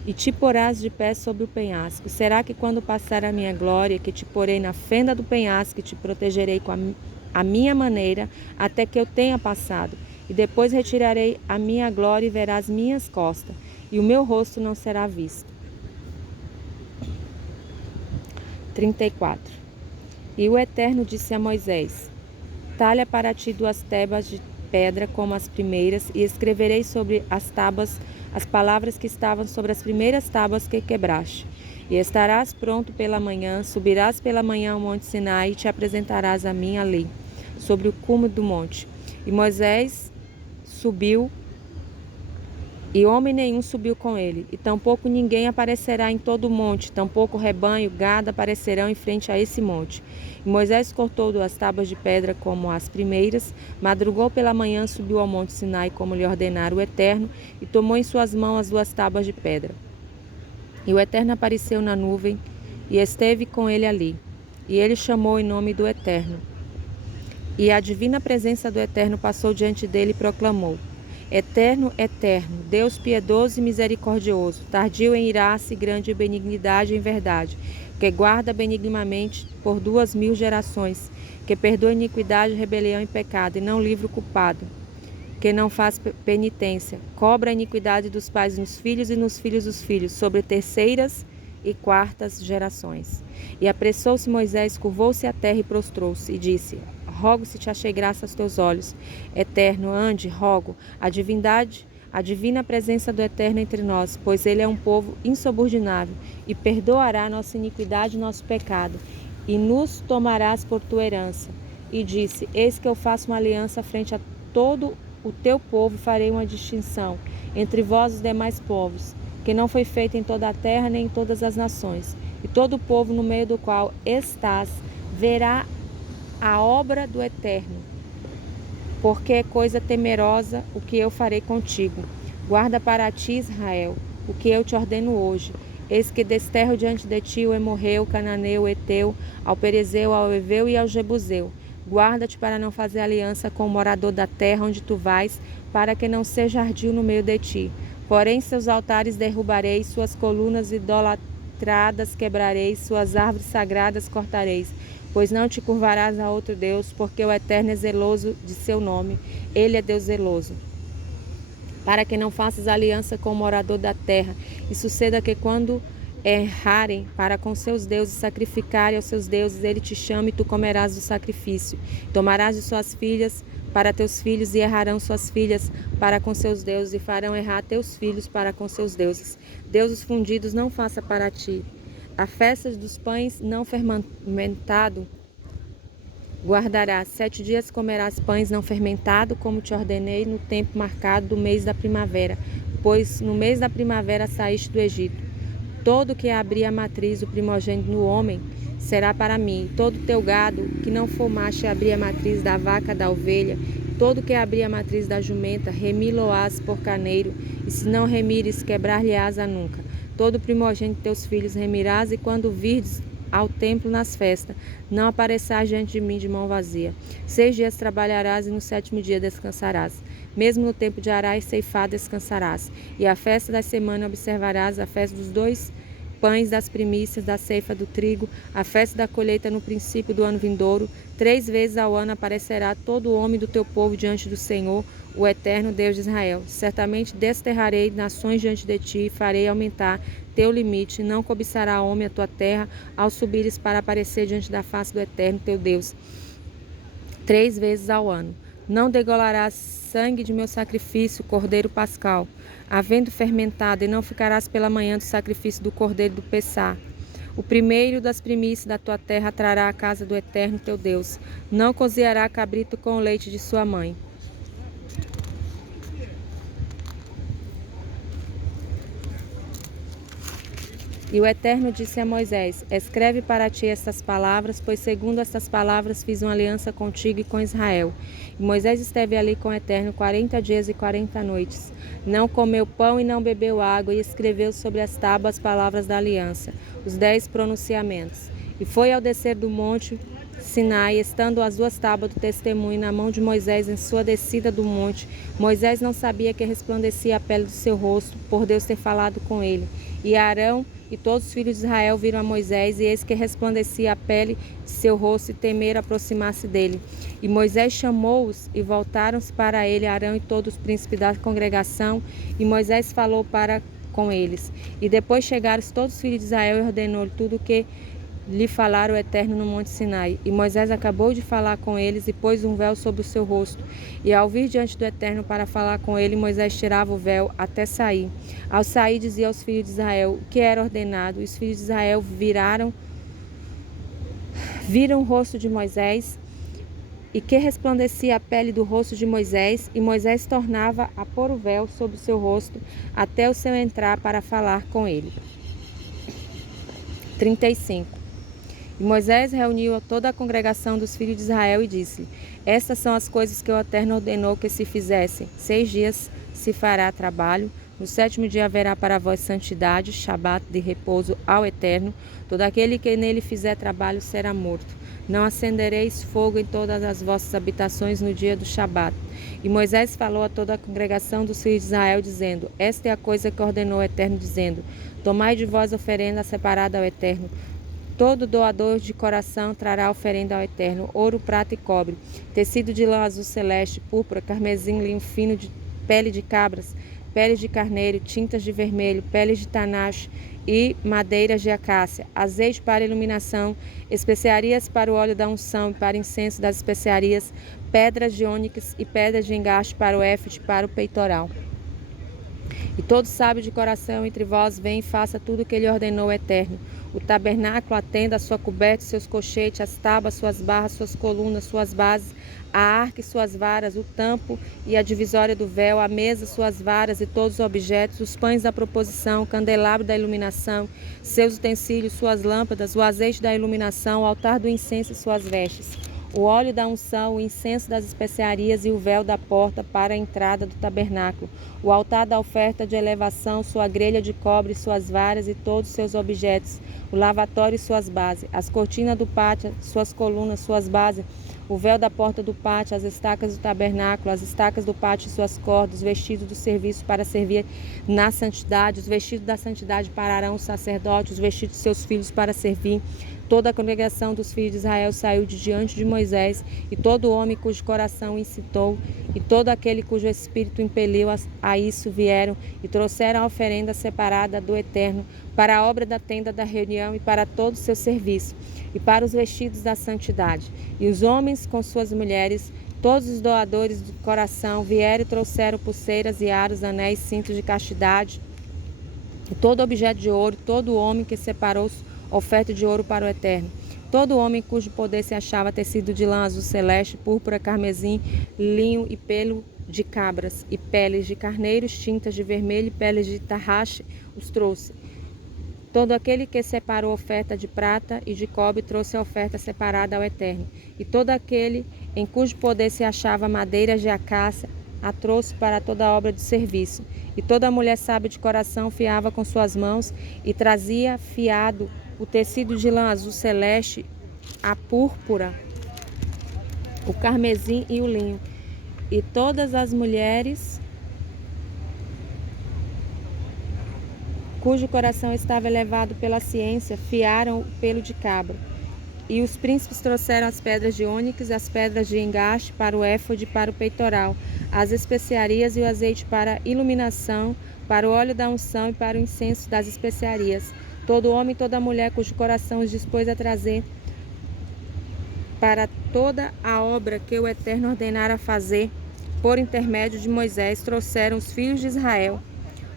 e te porás de pé sobre o penhasco. Será que quando passar a minha glória, que te porei na fenda do penhasco, e te protegerei com a minha maneira, até que eu tenha passado? E depois retirarei a minha glória e verás minhas costas, e o meu rosto não será visto. 34. E o Eterno disse a Moisés: talha para ti 2 tábuas de pedra como as primeiras, e escreverei sobre as tábuas as palavras que estavam sobre as primeiras tábuas que quebraste. E estarás pronto pela manhã, subirás pela manhã ao monte Sinai, e te apresentarás a mim a lei, sobre o cume do monte. E Moisés subiu, e homem nenhum subiu com ele, e tampouco ninguém aparecerá em todo o monte, tampouco rebanho, gado aparecerão em frente a esse monte. E Moisés cortou 2 tábuas de pedra como as primeiras, madrugou pela manhã, subiu ao monte Sinai, como lhe ordenara o Eterno, e tomou em suas mãos as 2 tábuas de pedra. E o Eterno apareceu na nuvem, e esteve com ele ali. E ele chamou em nome do Eterno. E a divina presença do Eterno passou diante dele e proclamou: Eterno, eterno, Deus piedoso e misericordioso, tardio em irar-se, grande em benignidade e em verdade, que guarda benignamente por 2000 gerações, que perdoa iniquidade, rebelião e pecado, e não livra o culpado, que não faz penitência, cobra a iniquidade dos pais nos filhos e nos filhos dos filhos, sobre 3ª e 4ª gerações. E apressou-se Moisés, curvou-se à terra e prostrou-se, e disse: rogo se te achei graça aos teus olhos. Eterno, ande, rogo, a divina presença do Eterno entre nós, pois ele é um povo insubordinavel, e perdoará nossa iniquidade e nosso pecado, e nos tomarás por tua herança. E disse: eis que eu faço uma aliança frente a todo o teu povo, farei uma distinção entre vós os demais povos, que não foi feita em toda a terra nem em todas as nações. E todo o povo no meio do qual estás verá a obra do Eterno, porque é coisa temerosa o que eu farei contigo. Guarda para ti, Israel, o que eu te ordeno hoje. Eis que desterro diante de ti o Emorreu, o Cananeu, o Eteu, ao Perezeu, ao Eveu e ao Jebuseu. Guarda-te para não fazer aliança com o morador da terra onde tu vais, para que não seja ardio no meio de ti. Porém seus altares derrubarei, suas colunas idolatradas quebrareis, suas árvores sagradas cortareis. Pois não te curvarás a outro Deus, porque o Eterno é zeloso de seu nome, ele é Deus zeloso. Para que não faças aliança com o morador da terra, e suceda que quando errarem para com seus deuses, sacrificarem aos seus deuses, ele te chame e tu comerás do sacrifício. Tomarás de suas filhas para teus filhos, e errarão suas filhas para com seus deuses, e farão errar teus filhos para com seus deuses. Deuses fundidos não faça para ti. A festa dos pães não fermentado guardarás. 7 dias comerás pães não fermentados, como te ordenei, no tempo marcado do mês da primavera, pois no mês da primavera saíste do Egito. Todo que abrir a matriz, o primogênito no homem, será para mim. Todo teu gado que não for macho e abrir a matriz da vaca, da ovelha, todo que abrir a matriz da jumenta, remi-lo-ás por carneiro, e se não remires, quebrar-lhe-ás a nuca. Todo primogênito de teus filhos remirás, e quando virdes ao templo nas festas, não apareças diante de mim de mão vazia. 6 dias trabalharás, e no 7º dia descansarás. Mesmo no tempo de arar e ceifar descansarás. E a festa da semana observarás, a festa dos 2 pães das primícias da ceifa do trigo, a festa da colheita no princípio do ano vindouro. 3 vezes ao ano aparecerá todo o homem do teu povo diante do Senhor, o eterno Deus de Israel. Certamente desterrarei nações diante de ti e farei aumentar teu limite. Não cobiçará homem a tua terra ao subires para aparecer diante da face do eterno teu Deus 3 vezes ao ano. Não degolarás sangue de meu sacrifício, cordeiro pascal, havendo fermentado, e não ficarás pela manhã do sacrifício do cordeiro do Pessah. O primeiro das primícias da tua terra trará à casa do eterno teu Deus. Não cozinhará cabrito com o leite de sua mãe. E o Eterno disse a Moisés: escreve para ti estas palavras, pois segundo estas palavras fiz uma aliança contigo e com Israel. E Moisés esteve ali com o Eterno 40 dias e 40 noites. Não comeu pão e não bebeu água, e escreveu sobre as tábuas as palavras da aliança, os 10 pronunciamentos. E foi ao descer do monte Sinai, estando as 2 tábuas do testemunho na mão de Moisés em sua descida do monte. Moisés não sabia que resplandecia a pele do seu rosto, por Deus ter falado com ele. E Arão e todos os filhos de Israel viram a Moisés, e eis que resplandecia a pele de seu rosto, e temeram aproximar-se dele. E Moisés chamou-os, e voltaram-se para ele Arão e todos os príncipes da congregação, e Moisés falou para com eles. E depois chegaram todos os filhos de Israel, e ordenou-lhe tudo o que lhe falaram o Eterno no monte Sinai. E Moisés acabou de falar com eles, e pôs um véu sobre o seu rosto. E ao vir diante do Eterno para falar com ele, Moisés tirava o véu até sair. Ao sair, dizia aos filhos de Israel o que era ordenado. E os filhos de Israel viram o rosto de Moisés, e que resplandecia a pele do rosto de Moisés, e Moisés tornava a pôr o véu sobre o seu rosto, até o seu entrar para falar com ele. 35. E Moisés reuniu toda a congregação dos filhos de Israel e disse: estas são as coisas que o Eterno ordenou que se fizessem. 6 dias se fará trabalho, no 7º dia haverá para vós santidade, shabat de repouso ao Eterno. Todo aquele que nele fizer trabalho será morto. Não acendereis fogo em todas as vossas habitações no dia do shabat. E Moisés falou a toda a congregação dos filhos de Israel, dizendo: esta é a coisa que ordenou o Eterno, dizendo: tomai de vós oferenda separada ao Eterno. Todo doador de coração trará oferenda ao Eterno: ouro, prata e cobre, tecido de lã azul celeste, púrpura, carmesim, linho fino, de pele de cabras, peles de carneiro, tintas de vermelho, peles de tanache e madeiras de acácia, azeite para iluminação, especiarias para o óleo da unção e para incenso das especiarias, pedras de ônix e pedras de engaste para o éfode, para o peitoral. E todo sábio de coração entre vós vem e faça tudo o que ele ordenou o Eterno: o tabernáculo, a tenda, a sua coberta, seus colchetes, as tábuas, suas barras, suas colunas, suas bases, a arca e suas varas, o tampo e a divisória do véu, a mesa, suas varas e todos os objetos, os pães da proposição, o candelabro da iluminação, seus utensílios, suas lâmpadas, o azeite da iluminação, o altar do incenso e suas vestes, o óleo da unção, o incenso das especiarias e o véu da porta para a entrada do tabernáculo, o altar da oferta de elevação, sua grelha de cobre, suas varas e todos os seus objetos, o lavatório e suas bases, as cortinas do pátio, suas colunas, suas bases, o véu da porta do pátio, as estacas do tabernáculo, as estacas do pátio e suas cordas, os vestidos do serviço para servir na santidade, os vestidos da santidade para Arão, o sacerdote, os vestidos de seus filhos para servir. Toda a congregação dos filhos de Israel saiu de diante de Moisés, e todo homem cujo coração incitou, e todo aquele cujo espírito impeliu a isso vieram e trouxeram a oferenda separada do Eterno para a obra da tenda da reunião e para todo o seu serviço, e para os vestidos da santidade. E os homens com suas mulheres, todos os doadores do coração, vieram e trouxeram pulseiras e aros, anéis, cintos de castidade, e todo objeto de ouro, todo homem que separou oferta de ouro para o Eterno. Todo homem cujo poder se achava tecido de lã azul celeste, púrpura, carmesim, linho e pelo de cabras, e peles de carneiros, tintas de vermelho e peles de tarraxe, os trouxe. Todo aquele que separou oferta de prata e de cobre trouxe a oferta separada ao Eterno. E todo aquele em cujo poder se achava madeiras de acácia, a trouxe para toda a obra de serviço. E toda mulher sábia de coração fiava com suas mãos e trazia fiado o tecido de lã azul celeste, a púrpura, o carmesim e o linho. E todas as mulheres cujo coração estava elevado pela ciência, fiaram o pelo de cabra. E os príncipes trouxeram as pedras de ônix, as pedras de engaste para o éfode e para o peitoral, as especiarias e o azeite para iluminação, para o óleo da unção e para o incenso das especiarias. Todo homem e toda mulher cujo coração os dispôs a trazer para toda a obra que o Eterno ordenara fazer, por intermédio de Moisés, trouxeram os filhos de Israel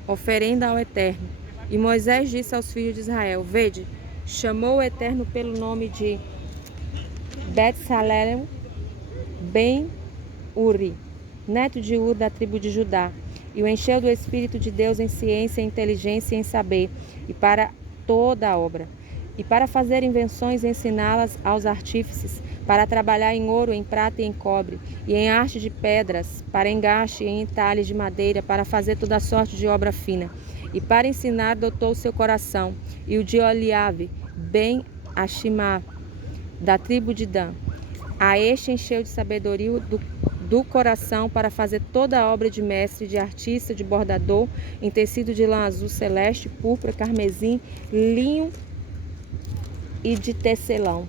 oferenda ao Eterno. E Moisés disse aos filhos de Israel: Vede, chamou o Eterno pelo nome de Betsalel ben-Uri, neto de Ur da tribo de Judá, e o encheu do Espírito de Deus em ciência, em inteligência e em saber, e para toda a obra, e para fazer invenções e ensiná-las aos artífices, para trabalhar em ouro, em prata e em cobre, e em arte de pedras, para engaste e em entalhes de madeira, para fazer toda sorte de obra fina. E para ensinar dotou o seu coração, e o de Oliave, ben Ashimá, da tribo de Dan. A este encheu de sabedoria do coração para fazer toda a obra de mestre, de artista, de bordador, em tecido de lã azul celeste, púrpura, carmesim, linho e de tecelão.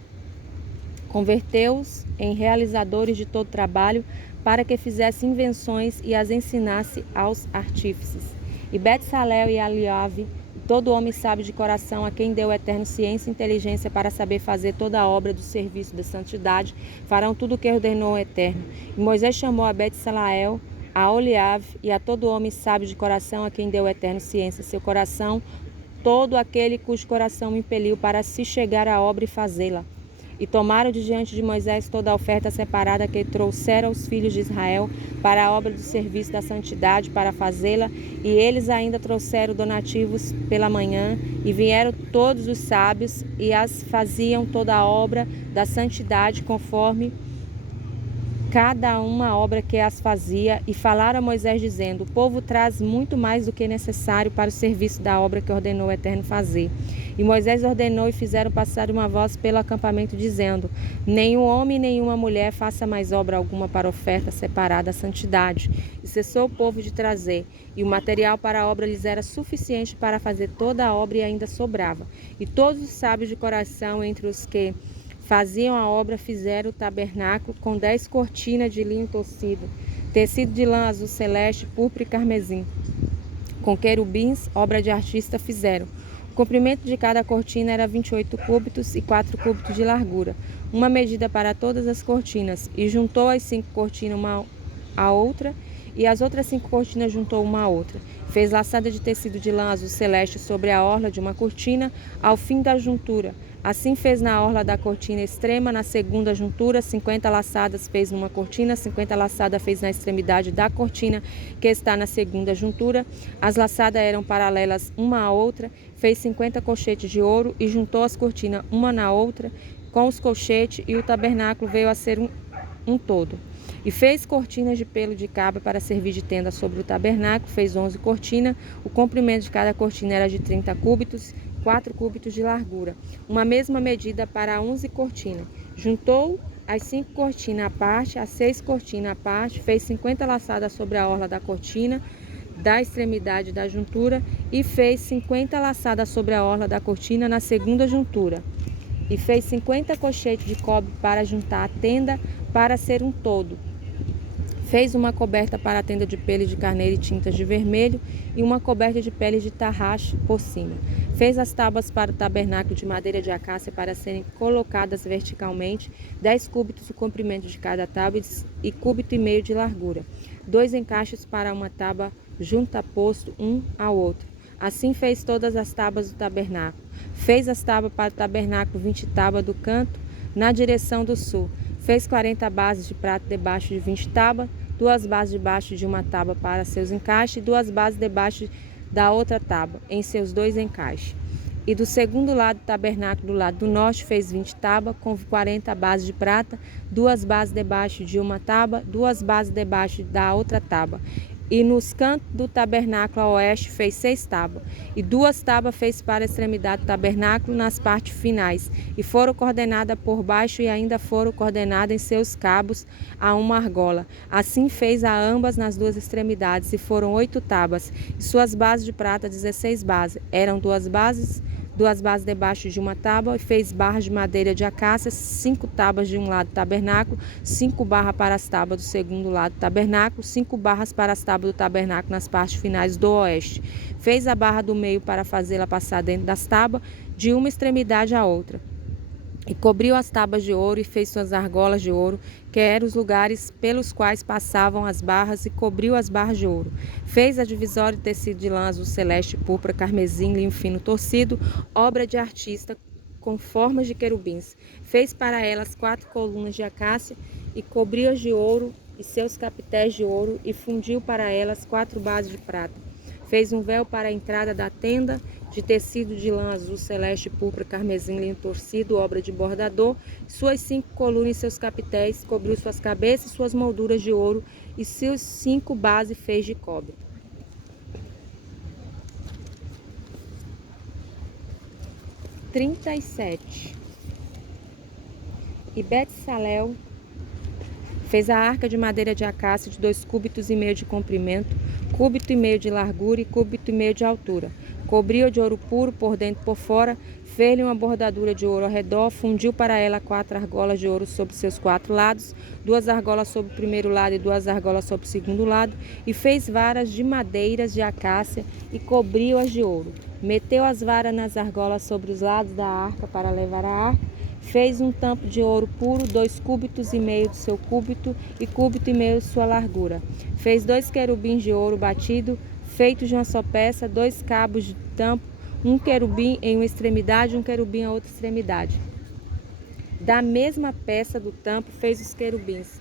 Converteu-os em realizadores de todo trabalho, para que fizesse invenções e as ensinasse aos artífices. E Betsalel e Eliabe, todo homem sábio de coração, a quem deu o Eterno ciência e inteligência para saber fazer toda a obra do serviço da santidade, farão tudo o que ordenou o Eterno. E Moisés chamou a Betsalel, a Oliave e a todo homem sábio de coração, a quem deu o Eterno ciência, seu coração, todo aquele cujo coração o impeliu para se chegar à obra e fazê-la. E tomaram de diante de Moisés toda a oferta separada que trouxeram os filhos de Israel para a obra do serviço da santidade, para fazê-la, e eles ainda trouxeram donativos pela manhã, e vieram todos os sábios, e as faziam toda a obra da santidade, conforme cada uma obra que as fazia, e falaram a Moisés dizendo: o povo traz muito mais do que necessário para o serviço da obra que ordenou o Eterno fazer. E Moisés ordenou, e fizeram passar uma voz pelo acampamento, dizendo: nenhum homem, nenhuma mulher faça mais obra alguma para oferta separada à santidade. E cessou o povo de trazer, e o material para a obra lhes era suficiente para fazer toda a obra, e ainda sobrava. E todos os sábios de coração, entre os que faziam a obra, fizeram o tabernáculo com 10 cortinas de linho torcido, tecido de lã azul celeste, púrpura e carmesim. Com querubins, obra de artista, fizeram. O comprimento de cada cortina era 28 cúbitos e 4 cúbitos de largura, uma medida para todas as cortinas, e juntou as 5 cortinas uma à outra, e as outras 5 cortinas juntou uma à outra. Fez laçada de tecido de lã azul celeste sobre a orla de uma cortina, ao fim da juntura. Assim fez na orla da cortina extrema, na segunda juntura, 50 laçadas fez numa cortina, 50 laçadas fez na extremidade da cortina, que está na segunda juntura. As laçadas eram paralelas uma à outra, fez 50 colchetes de ouro e juntou as cortinas uma na outra com os colchetes, e o tabernáculo veio a ser um todo. E fez cortinas de pelo de cabra para servir de tenda sobre o tabernáculo, fez 11 cortinas, o comprimento de cada cortina era de 30 cúbitos, 4 cúbitos de largura, uma mesma medida para 11 cortinas. Juntou as 5 cortinas à parte, as 6 cortinas à parte, fez 50 laçadas sobre a orla da cortina, da extremidade da juntura, e fez 50 laçadas sobre a orla da cortina na segunda juntura. E fez 50 colchetes de cobre para juntar a tenda, para ser um todo. Fez uma coberta para a tenda de pele de carneiro e tintas de vermelho, e uma coberta de pele de tarraxe por cima. Fez as tábuas para o tabernáculo de madeira de acácia para serem colocadas verticalmente, 10 cúbitos o comprimento de cada tábua e cúbito e meio de largura. 2 encaixes para uma tábua juntaposto um ao outro. Assim fez todas as tábuas do tabernáculo. Fez as tábuas para o tabernáculo, 20 tábuas do canto, na direção do sul. Fez 40 bases de prata debaixo de 20 tábuas, 2 bases debaixo de uma tábua para seus encaixes, e 2 bases debaixo da outra tábua, em seus 2 encaixes. E do segundo lado do tabernáculo, do lado do norte, fez 20 tábuas, com 40 bases de prata, 2 bases debaixo de uma tábua, 2 bases debaixo da outra tábua. E nos cantos do tabernáculo a oeste fez 6 tábuas, e 2 tábuas fez para a extremidade do tabernáculo nas partes finais, e foram coordenadas por baixo e ainda foram coordenadas em seus cabos a uma argola. Assim fez a ambas nas 2 extremidades, e foram 8 tábuas, e suas bases de prata 16 bases. Eram 2 bases debaixo de uma tábua, e fez barras de madeira de acácia, 5 tábuas de um lado do tabernáculo, 5 barras para as tábuas do segundo lado do tabernáculo, 5 barras para as tábuas do tabernáculo nas partes finais do oeste. Fez a barra do meio para fazê-la passar dentro das tábuas, de uma extremidade à outra. E cobriu as tábuas de ouro, e fez suas argolas de ouro, que eram os lugares pelos quais passavam as barras, e cobriu as barras de ouro. Fez a divisória de tecido de lã azul celeste, púrpura, carmesim, linho fino torcido, obra de artista, com formas de querubins. Fez para elas 4 colunas de acácia, e cobriu-as de ouro e seus capitéis de ouro, e fundiu para elas 4 bases de prata. Fez um véu para a entrada da tenda, de tecido de lã azul celeste, púrpura, carmesim, linho torcido, obra de bordador, suas 5 colunas e seus capitéis, cobriu suas cabeças e suas molduras de ouro, e seus 5 bases fez de cobre. 37. E Betsalel fez a arca de madeira de acácia de 2,5 cúbitos de comprimento, 1,5 cúbito de largura e 1,5 cúbito de altura. Cobriu de ouro puro por dentro e por fora, fez-lhe uma bordadura de ouro ao redor, fundiu para ela 4 argolas de ouro sobre seus 4 lados, 2 argolas sobre o primeiro lado e 2 argolas sobre o segundo lado, e fez varas de madeiras de acácia e cobriu-as de ouro. Meteu as varas nas argolas sobre os lados da arca para levar a arca. Fez um tampo de ouro puro, 2,5 cúbitos do seu cúbito e 1,5 cúbito de sua largura. Fez 2 querubins de ouro batido, feitos de uma só peça, 2 cabos de tampo, um querubim em uma extremidade e um querubim em outra extremidade. Da mesma peça do tampo fez os querubins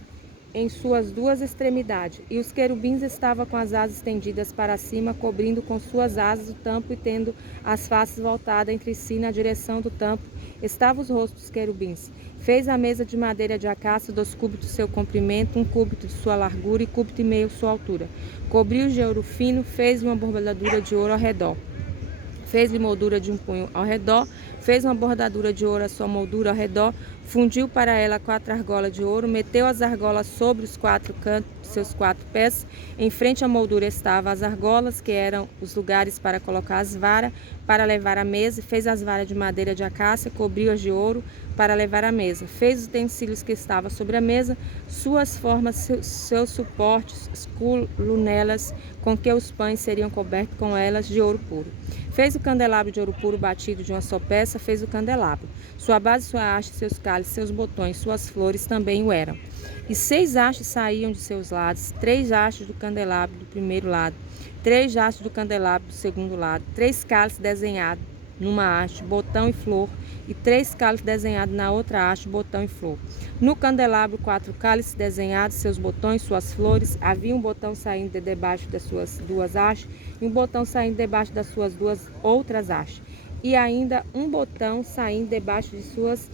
em suas 2 extremidades, e os querubins estavam com as asas estendidas para cima, cobrindo com suas asas o tampo e tendo as faces voltadas entre si na direção do tampo, estavam os rostos dos querubins. Fez a mesa de madeira de acácia, 2 cúbitos do seu comprimento, 1 cúbito de sua largura e 1,5 cúbito de sua altura. Cobriu de ouro fino, fez uma bordadura de ouro ao redor. Fez-lhe moldura de um punho ao redor, fez uma bordadura de ouro a sua moldura ao redor, fundiu para ela 4 argolas de ouro, meteu as argolas sobre os 4 cantos de seus 4 pés. Em frente à moldura estavam as argolas, que eram os lugares para colocar as varas, para levar a mesa. Fez as varas de madeira de acácia, cobriu-as de ouro para levar a mesa. Fez os utensílios que estavam sobre a mesa, suas formas, seus suportes, as colunelas com que os pães seriam cobertos com elas de ouro puro. Fez o candelabro de ouro puro batido de uma só peça, fez o candelabro. Sua base, sua haste, seus cálices, seus botões, suas flores também o eram. E 6 hastes saíam de seus lados, 3 hastes do candelabro do primeiro lado, 3 hastes do candelabro do segundo lado, 3 cálices desenhados numa haste, botão e flor, e 3 cálices desenhados na outra haste, botão e flor. No candelabro, 4 cálices desenhados, seus botões, suas flores. Havia um botão saindo de debaixo das suas 2 hastes, e um botão saindo debaixo das suas 2 outras hastes, e ainda um botão saindo debaixo de suas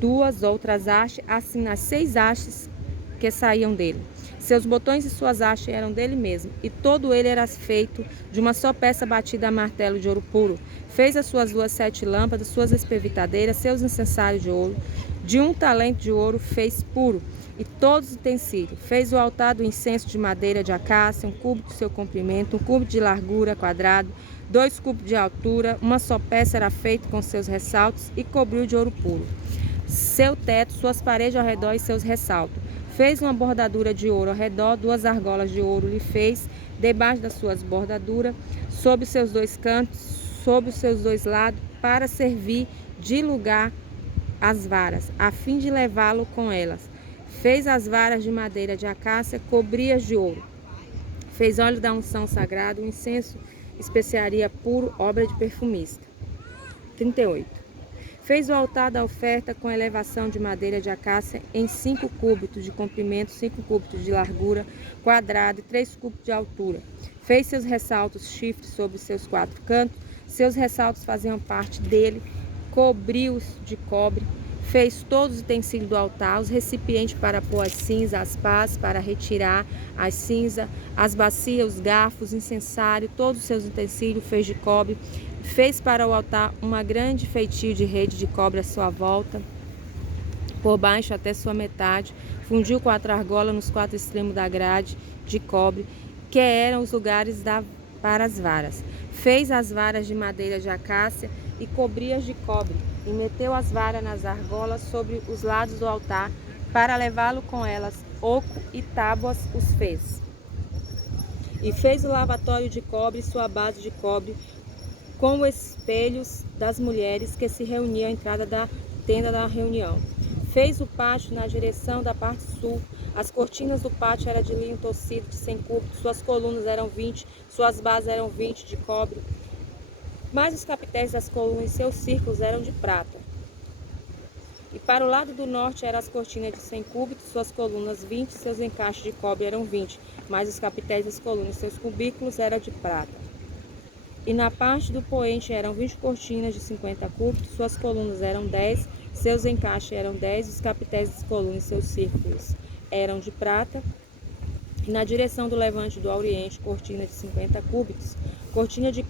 2 outras hastes, assim nas 6 hastes que saíam dele. Seus botões e suas hastes eram dele mesmo, e todo ele era feito de uma só peça batida a martelo de ouro puro. Fez as suas 2 7 lâmpadas, suas espevitadeiras, seus incensários de ouro, de 1 talento de ouro fez puro, e todos os utensílios. Fez o altar do incenso de madeira de acácia, 1 cúbito do seu comprimento, 1 cúbito de largura quadrado, 2 cúbitos de altura, uma só peça era feita com seus ressaltos, e cobriu de ouro puro seu teto, suas paredes ao redor e seus ressaltos. Fez uma bordadura de ouro ao redor, 2 argolas de ouro lhe fez, debaixo das suas bordaduras, sobre os seus 2 cantos, sobre os seus 2 lados, para servir de lugar às varas, a fim de levá-lo com elas. Fez as varas de madeira de acácia, cobri-as de ouro. Fez óleo da unção sagrado, um incenso, especiaria puro, obra de perfumista. 38. Fez o altar da oferta com elevação de madeira de acácia em 5 cúbitos de comprimento, 5 cúbitos de largura, quadrado e 3 cúbitos de altura. Fez seus ressaltos chifres sobre seus 4 cantos, seus ressaltos faziam parte dele, cobriu-os de cobre. Fez todos os utensílios do altar, os recipientes para pôr as cinzas, as pás para retirar as cinzas, as bacias, os garfos, o incensário, todos os seus utensílios fez de cobre. Fez para o altar uma grande feitio de rede de cobre à sua volta, por baixo até sua metade. Fundiu 4 argolas nos 4 extremos da grade de cobre, que eram os lugares para as varas. Fez as varas de madeira de acácia e cobri-as de cobre, e meteu as varas nas argolas sobre os lados do altar, para levá-lo com elas. Oco e tábuas os fez. E fez o lavatório de cobre e sua base de cobre, com os espelhos das mulheres que se reuniam à entrada da tenda da reunião. Fez o pátio na direção da parte sul. As cortinas do pátio eram de linho torcido de 100 cúbitos, suas colunas eram 20, suas bases eram 20 de cobre. Mas os capitéis das colunas e seus círculos eram de prata. E para o lado do norte eram as cortinas de 100 cúbitos, suas colunas 20, seus encaixes de cobre eram 20, mas os capitéis das colunas e seus cubículos eram de prata. E na parte do poente eram 20 cortinas de 50 cúbitos, suas colunas eram 10, seus encaixes eram 10, os capitéis das colunas e seus círculos eram de prata. E na direção do levante do oriente, cortina de 50 cúbitos, cortina de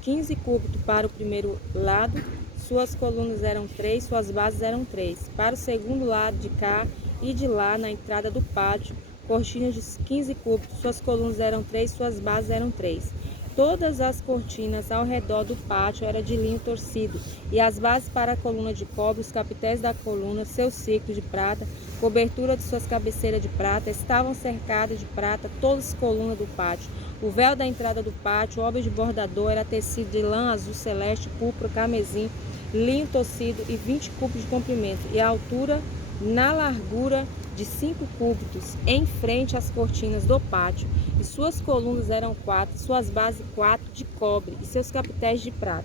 15 cúbitos para o primeiro lado, suas colunas eram 3, suas bases eram 3. Para o segundo lado, de cá e de lá, na entrada do pátio, cortinas de 15 cúbitos, suas colunas eram 3, suas bases eram 3. Todas as cortinas ao redor do pátio eram de linho torcido, e as bases para a coluna de cobre, os capitéis da coluna, seus círculos de prata, cobertura de suas cabeceiras de prata, estavam cercadas de prata todas as colunas do pátio. O véu da entrada do pátio, obra de bordador, era tecido de lã azul celeste, púrpura, carmesim, linho torcido e 20 cúbitos de comprimento, e a altura na largura de 5 cúbitos, em frente às cortinas do pátio, e suas colunas eram 4, suas bases 4 de cobre, e seus capitéis de prata.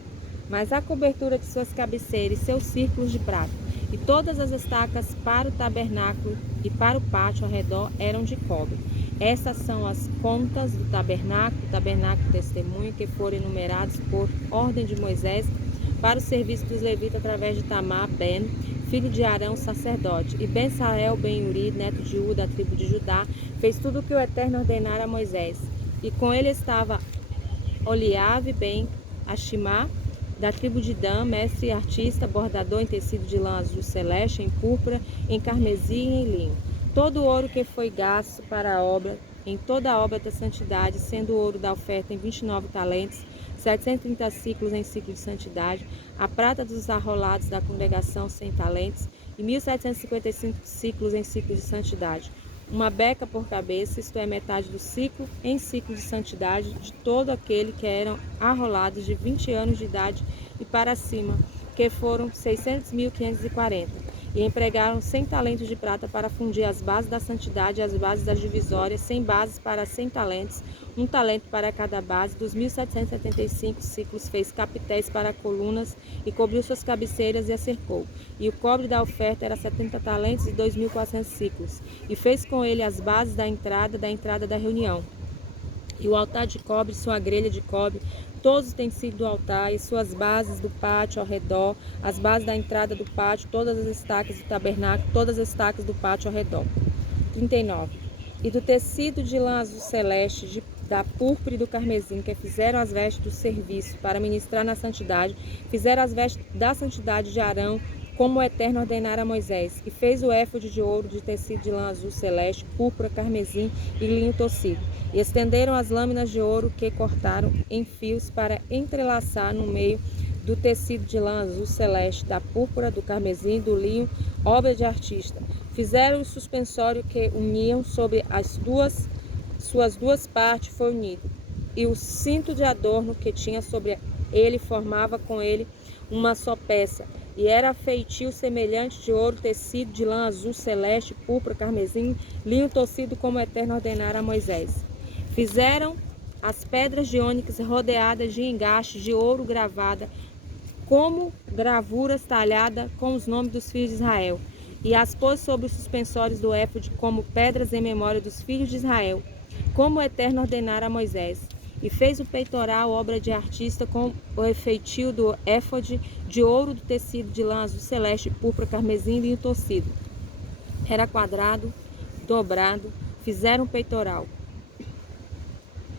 Mas a cobertura de suas cabeceiras e seus círculos de prata, e todas as estacas para o tabernáculo e para o pátio ao redor eram de cobre. Essas são as contas do tabernáculo testemunho, que foram enumerados por ordem de Moisés para o serviço dos levitas através de Tamar ben, filho de Arão, sacerdote. E Ben-Sael ben-Uri, neto de U, da tribo de Judá, fez tudo o que o Eterno ordenara a Moisés. E com ele estava Oliave ben Ashimá, da tribo de Dan, mestre e artista, bordador em tecido de lã azul celeste, em púrpura, em carmesim e em linho. Todo o ouro que foi gasto para a obra, em toda a obra da santidade, sendo o ouro da oferta em 29 talentos, 730 ciclos em ciclo de santidade, a prata dos arrolados da congregação 100 talentos, e 1.755 ciclos em ciclo de santidade. Uma beca por cabeça, isto é, metade do ciclo, em ciclo de santidade, de todo aquele que eram arrolados de 20 anos de idade e para cima, que foram 600.540. E empregaram 100 talentos de prata para fundir as bases da santidade e as bases das divisórias, 100 bases para 100 talentos, 1 talento para cada base. Dos 1.775 ciclos fez capitéis para colunas e cobriu suas cabeceiras e a cercou. E o cobre da oferta era 70 talentos e 2.400 ciclos. E fez com ele as bases da entrada da reunião. E o altar de cobre, sua grelha de cobre, todos os utensílios do altar e suas bases do pátio ao redor, as bases da entrada do pátio, todas as estacas do tabernáculo, todas as estacas do pátio ao redor. 39. E do tecido de lã azul celeste, da púrpura e do carmesim, que fizeram as vestes do serviço para ministrar na santidade, fizeram as vestes da santidade de Arão, como o Eterno ordenara a Moisés, e fez o éfode de ouro de tecido de lã azul celeste, púrpura, carmesim e linho torcido. E estenderam as lâminas de ouro que cortaram em fios para entrelaçar no meio do tecido de lã azul celeste, da púrpura, do carmesim, do linho, obra de artista. Fizeram o suspensório que uniam sobre suas duas partes foi unido, e o cinto de adorno que tinha sobre ele formava com ele uma só peça, e era feitio semelhante de ouro, tecido de lã azul celeste, púrpura, carmesim, linho torcido, como o Eterno ordenara a Moisés. Fizeram as pedras de ônix rodeadas de engastes de ouro gravada, como gravuras talhadas com os nomes dos filhos de Israel, e as pôs sobre os suspensórios do éfode como pedras em memória dos filhos de Israel, como o Eterno ordenara a Moisés. E fez o peitoral, obra de artista, com o efeitio do éfode, de ouro, do tecido de lã azul celeste, púrpura, carmesim, linho torcido. Era quadrado, dobrado. Fizeram um peitoral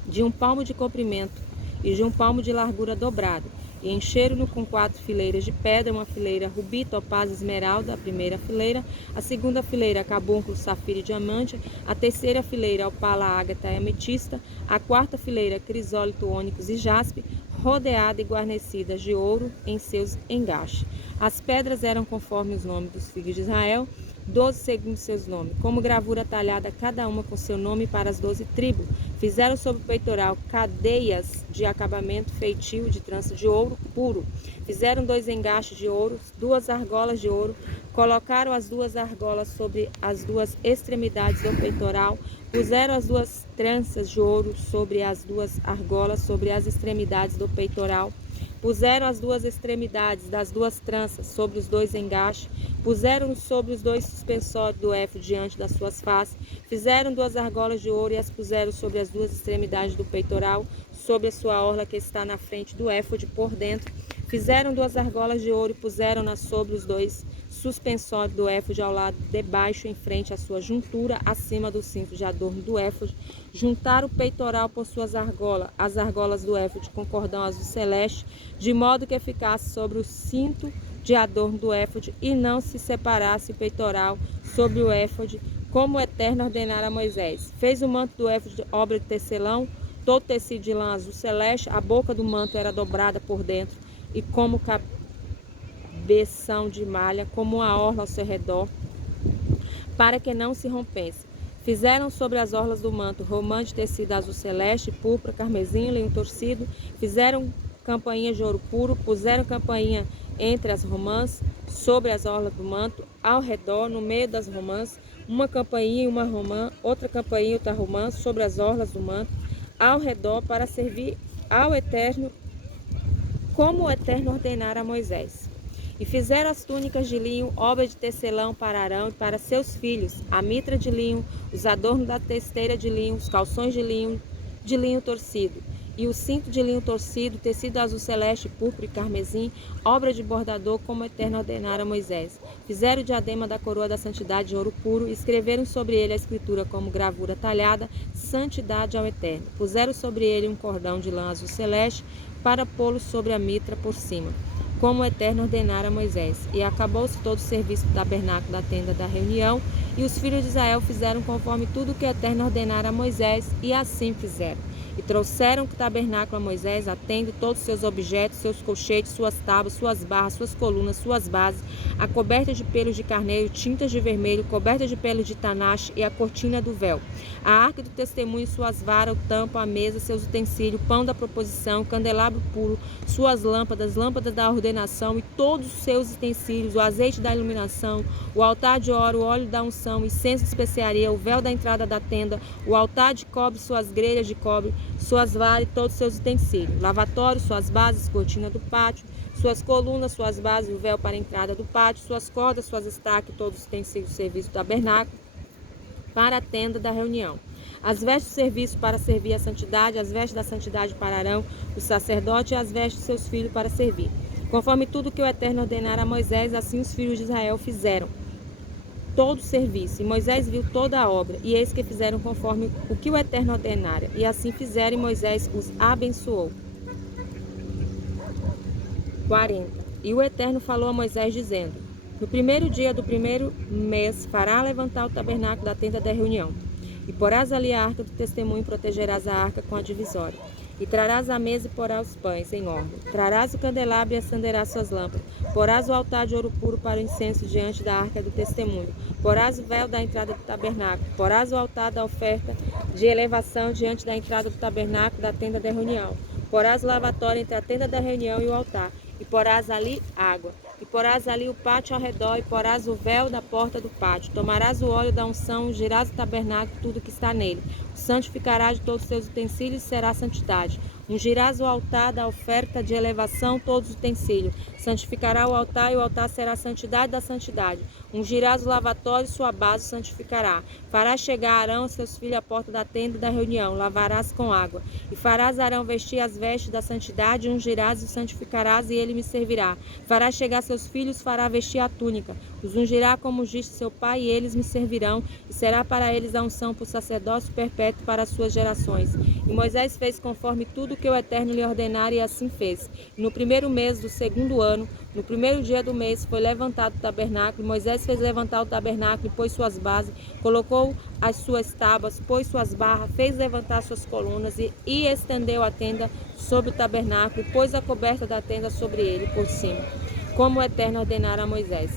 de 1 palmo de comprimento e de 1 palmo de largura dobrado, e encheram-no com 4 fileiras de pedra, uma fileira rubi, topázio, esmeralda, a primeira fileira, a segunda fileira carbúnculo, safira e diamante, a terceira fileira opala, ágata e ametista, a quarta fileira crisólito, ônix e jaspe, rodeada e guarnecida de ouro em seus engaches. As pedras eram conforme os nomes dos filhos de Israel, 12 segundo seus nomes, como gravura talhada, cada uma com seu nome para as 12 tribos. Fizeram sobre o peitoral cadeias de acabamento feitio de trança de ouro puro. Fizeram 2 engaches de ouro, 2 argolas de ouro. Colocaram as 2 argolas sobre as 2 extremidades do peitoral. Puseram as 2 tranças de ouro sobre as 2 argolas, sobre as extremidades do peitoral. Puseram as 2 extremidades das 2 tranças sobre os 2 engaches. Puseram sobre os 2 suspensórios do éfode diante das suas faces. Fizeram 2 argolas de ouro e as puseram sobre as 2 extremidades do peitoral, sobre a sua orla que está na frente do éfode por dentro. Fizeram 2 argolas de ouro e puseram-nas sobre os 2 suspensórios do éfode ao lado de baixo, em frente à sua juntura, acima do cinto de adorno do éfode. Juntaram o peitoral por suas argolas, as argolas do éfode com cordão azul celeste, de modo que ficasse sobre o cinto de adorno do éfode e não se separasse o peitoral sobre o éfode, como o Eterno ordenara a Moisés. Fez o manto do éfode de obra de tecelão, todo tecido de lã azul celeste, a boca do manto era dobrada por dentro e como cabeção de malha, como a orla ao seu redor, para que não se rompesse. Fizeram sobre as orlas do manto romã de tecido azul celeste, púrpura, carmesim, linho torcido. Fizeram campainha de ouro puro, puseram campainha entre as romãs, sobre as orlas do manto, ao redor, no meio das romãs, uma campainha e uma romã, outra campainha e outra romã, sobre as orlas do manto, ao redor, para servir ao Eterno, como o Eterno ordenara a Moisés. E fizeram as túnicas de linho, obra de tecelão para Arão e para seus filhos, a mitra de linho, os adornos da testeira de linho, os calções de linho torcido, e o cinto de linho torcido, tecido azul celeste, púrpura e carmesim, obra de bordador, como o Eterno ordenara a Moisés. Fizeram o diadema da coroa da santidade de ouro puro, e escreveram sobre ele a escritura como gravura talhada, santidade ao Eterno. Puseram sobre ele um cordão de lã azul celeste, para pô-lo sobre a mitra por cima, como o Eterno ordenara a Moisés. E acabou-se todo o serviço do tabernáculo da tenda da reunião, e os filhos de Israel fizeram conforme tudo o que o Eterno ordenara a Moisés, e assim fizeram. E trouxeram o tabernáculo a Moisés, a tenda, todos os seus objetos, seus colchetes, suas tábuas, suas barras, suas colunas, suas bases, a coberta de pelos de carneiro, tintas de vermelho, coberta de pelos de tanache e a cortina do véu, a arca do testemunho, suas varas, o tampo, a mesa, seus utensílios, pão da proposição, candelabro puro, suas lâmpadas, lâmpadas da ordenação e todos os seus utensílios, o azeite da iluminação, o altar de ouro, o óleo da unção, incenso de especiaria, o véu da entrada da tenda, o altar de cobre, suas grelhas de cobre, suas varas e todos os seus utensílios, lavatório, suas bases, cortina do pátio, suas colunas, suas bases, o véu para a entrada do pátio, suas cordas, suas estacas, todos os utensílios do serviço do tabernáculo, para a tenda da reunião. As vestes do serviço para servir a santidade, as vestes da santidade para Arão, o sacerdote, e as vestes de seus filhos para servir. Conforme tudo que o Eterno ordenara a Moisés, assim os filhos de Israel fizeram todo o serviço. E Moisés viu toda a obra, e eis que fizeram conforme o que o Eterno ordenara. E assim fizeram, e Moisés os abençoou. 40. E o Eterno falou a Moisés, dizendo: no primeiro dia do primeiro mês fará levantar o tabernáculo da tenda da reunião. E porás ali a arca do testemunho, e protegerás a arca com a divisória. E trarás a mesa e porás os pães em ordem. Trarás o candelabro e acenderás suas lâmpadas. Porás o altar de ouro puro para o incenso diante da arca do testemunho. Porás o véu da entrada do tabernáculo. Porás o altar da oferta de elevação diante da entrada do tabernáculo da tenda da reunião. Porás o lavatório entre a tenda da reunião e o altar. E porás ali água. E porás ali o pátio ao redor, e porás o véu da porta do pátio. Tomarás o óleo da unção, ungirás o tabernáculo, tudo que está nele, santificará de todos os seus utensílios, será santidade. Ungirás o altar da oferta de elevação, todos os utensílios. Santificará o altar, e o altar será a santidade da santidade. Ungirás o lavatório, sua base santificará. Farás chegar Arão e seus filhos à porta da tenda da reunião, lavarás com água. E farás Arão vestir as vestes da santidade, ungirás e o santificarás, e ele me servirá. Farás chegar seus filhos, fará vestir a túnica. Os ungirá como ungiste seu pai, e eles me servirão, e será para eles a unção por sacerdócio perpétuo para as suas gerações. E Moisés fez conforme tudo que o Eterno lhe ordenara, e assim fez. E no primeiro mês do segundo ano, no primeiro dia do mês, foi levantado o tabernáculo. E Moisés fez levantar o tabernáculo, e pôs suas bases, colocou as suas tábuas, pôs suas barras, fez levantar suas colunas, e estendeu a tenda sobre o tabernáculo, e pôs a coberta da tenda sobre ele, por cima, como o Eterno ordenara a Moisés.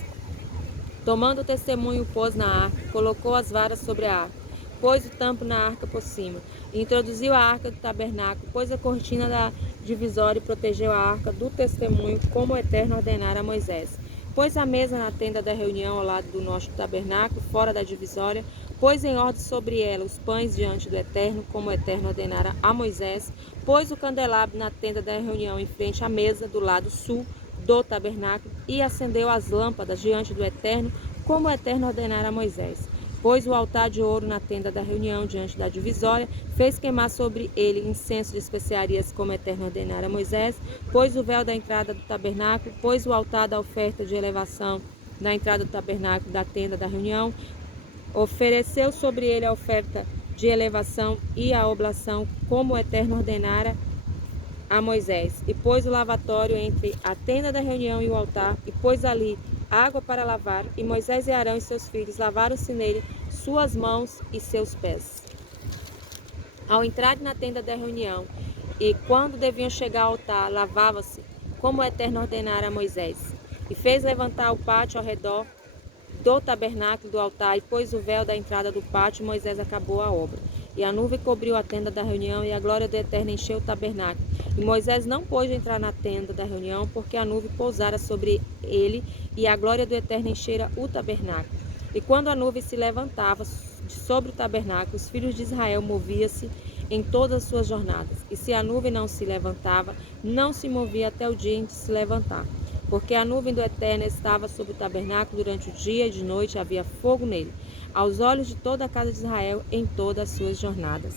Tomando o testemunho, pôs na arca, colocou as varas sobre a arca, pôs o tampo na arca por cima, e introduziu a arca do tabernáculo, pôs a cortina da divisória e protegeu a arca do testemunho, como o Eterno ordenara a Moisés. Pôs a mesa na tenda da reunião ao lado do norte do tabernáculo, fora da divisória, pôs em ordem sobre ela os pães diante do Eterno, como o Eterno ordenara a Moisés, pôs o candelabro na tenda da reunião em frente à mesa do lado sul do tabernáculo, e acendeu as lâmpadas diante do Eterno, como o Eterno ordenara a Moisés. Pôs o altar de ouro na tenda da reunião diante da divisória, fez queimar sobre ele incenso de especiarias, como o Eterno ordenara a Moisés, pôs o véu da entrada do tabernáculo, pôs o altar da oferta de elevação na entrada do tabernáculo da tenda da reunião, ofereceu sobre ele a oferta de elevação e a oblação, como o Eterno ordenara a Moisés, e pôs o lavatório entre a tenda da reunião e o altar, e pôs ali água para lavar, e Moisés e Arão e seus filhos lavaram-se nele suas mãos e seus pés. Ao entrarem na tenda da reunião, e quando deviam chegar ao altar, lavava-se, como o Eterno ordenara a Moisés, e fez levantar o pátio ao redor do tabernáculo do altar, e pôs o véu da entrada do pátio, Moisés acabou a obra. E a nuvem cobriu a tenda da reunião, e a glória do Eterno encheu o tabernáculo. E Moisés não pôde entrar na tenda da reunião, porque a nuvem pousara sobre ele, e a glória do Eterno enchera o tabernáculo. E quando a nuvem se levantava sobre o tabernáculo, os filhos de Israel moviam-se em todas as suas jornadas. E se a nuvem não se levantava, não se movia até o dia em que se levantar. Porque a nuvem do Eterno estava sobre o tabernáculo durante o dia, e de noite havia fogo nele, aos olhos de toda a casa de Israel em todas as suas jornadas.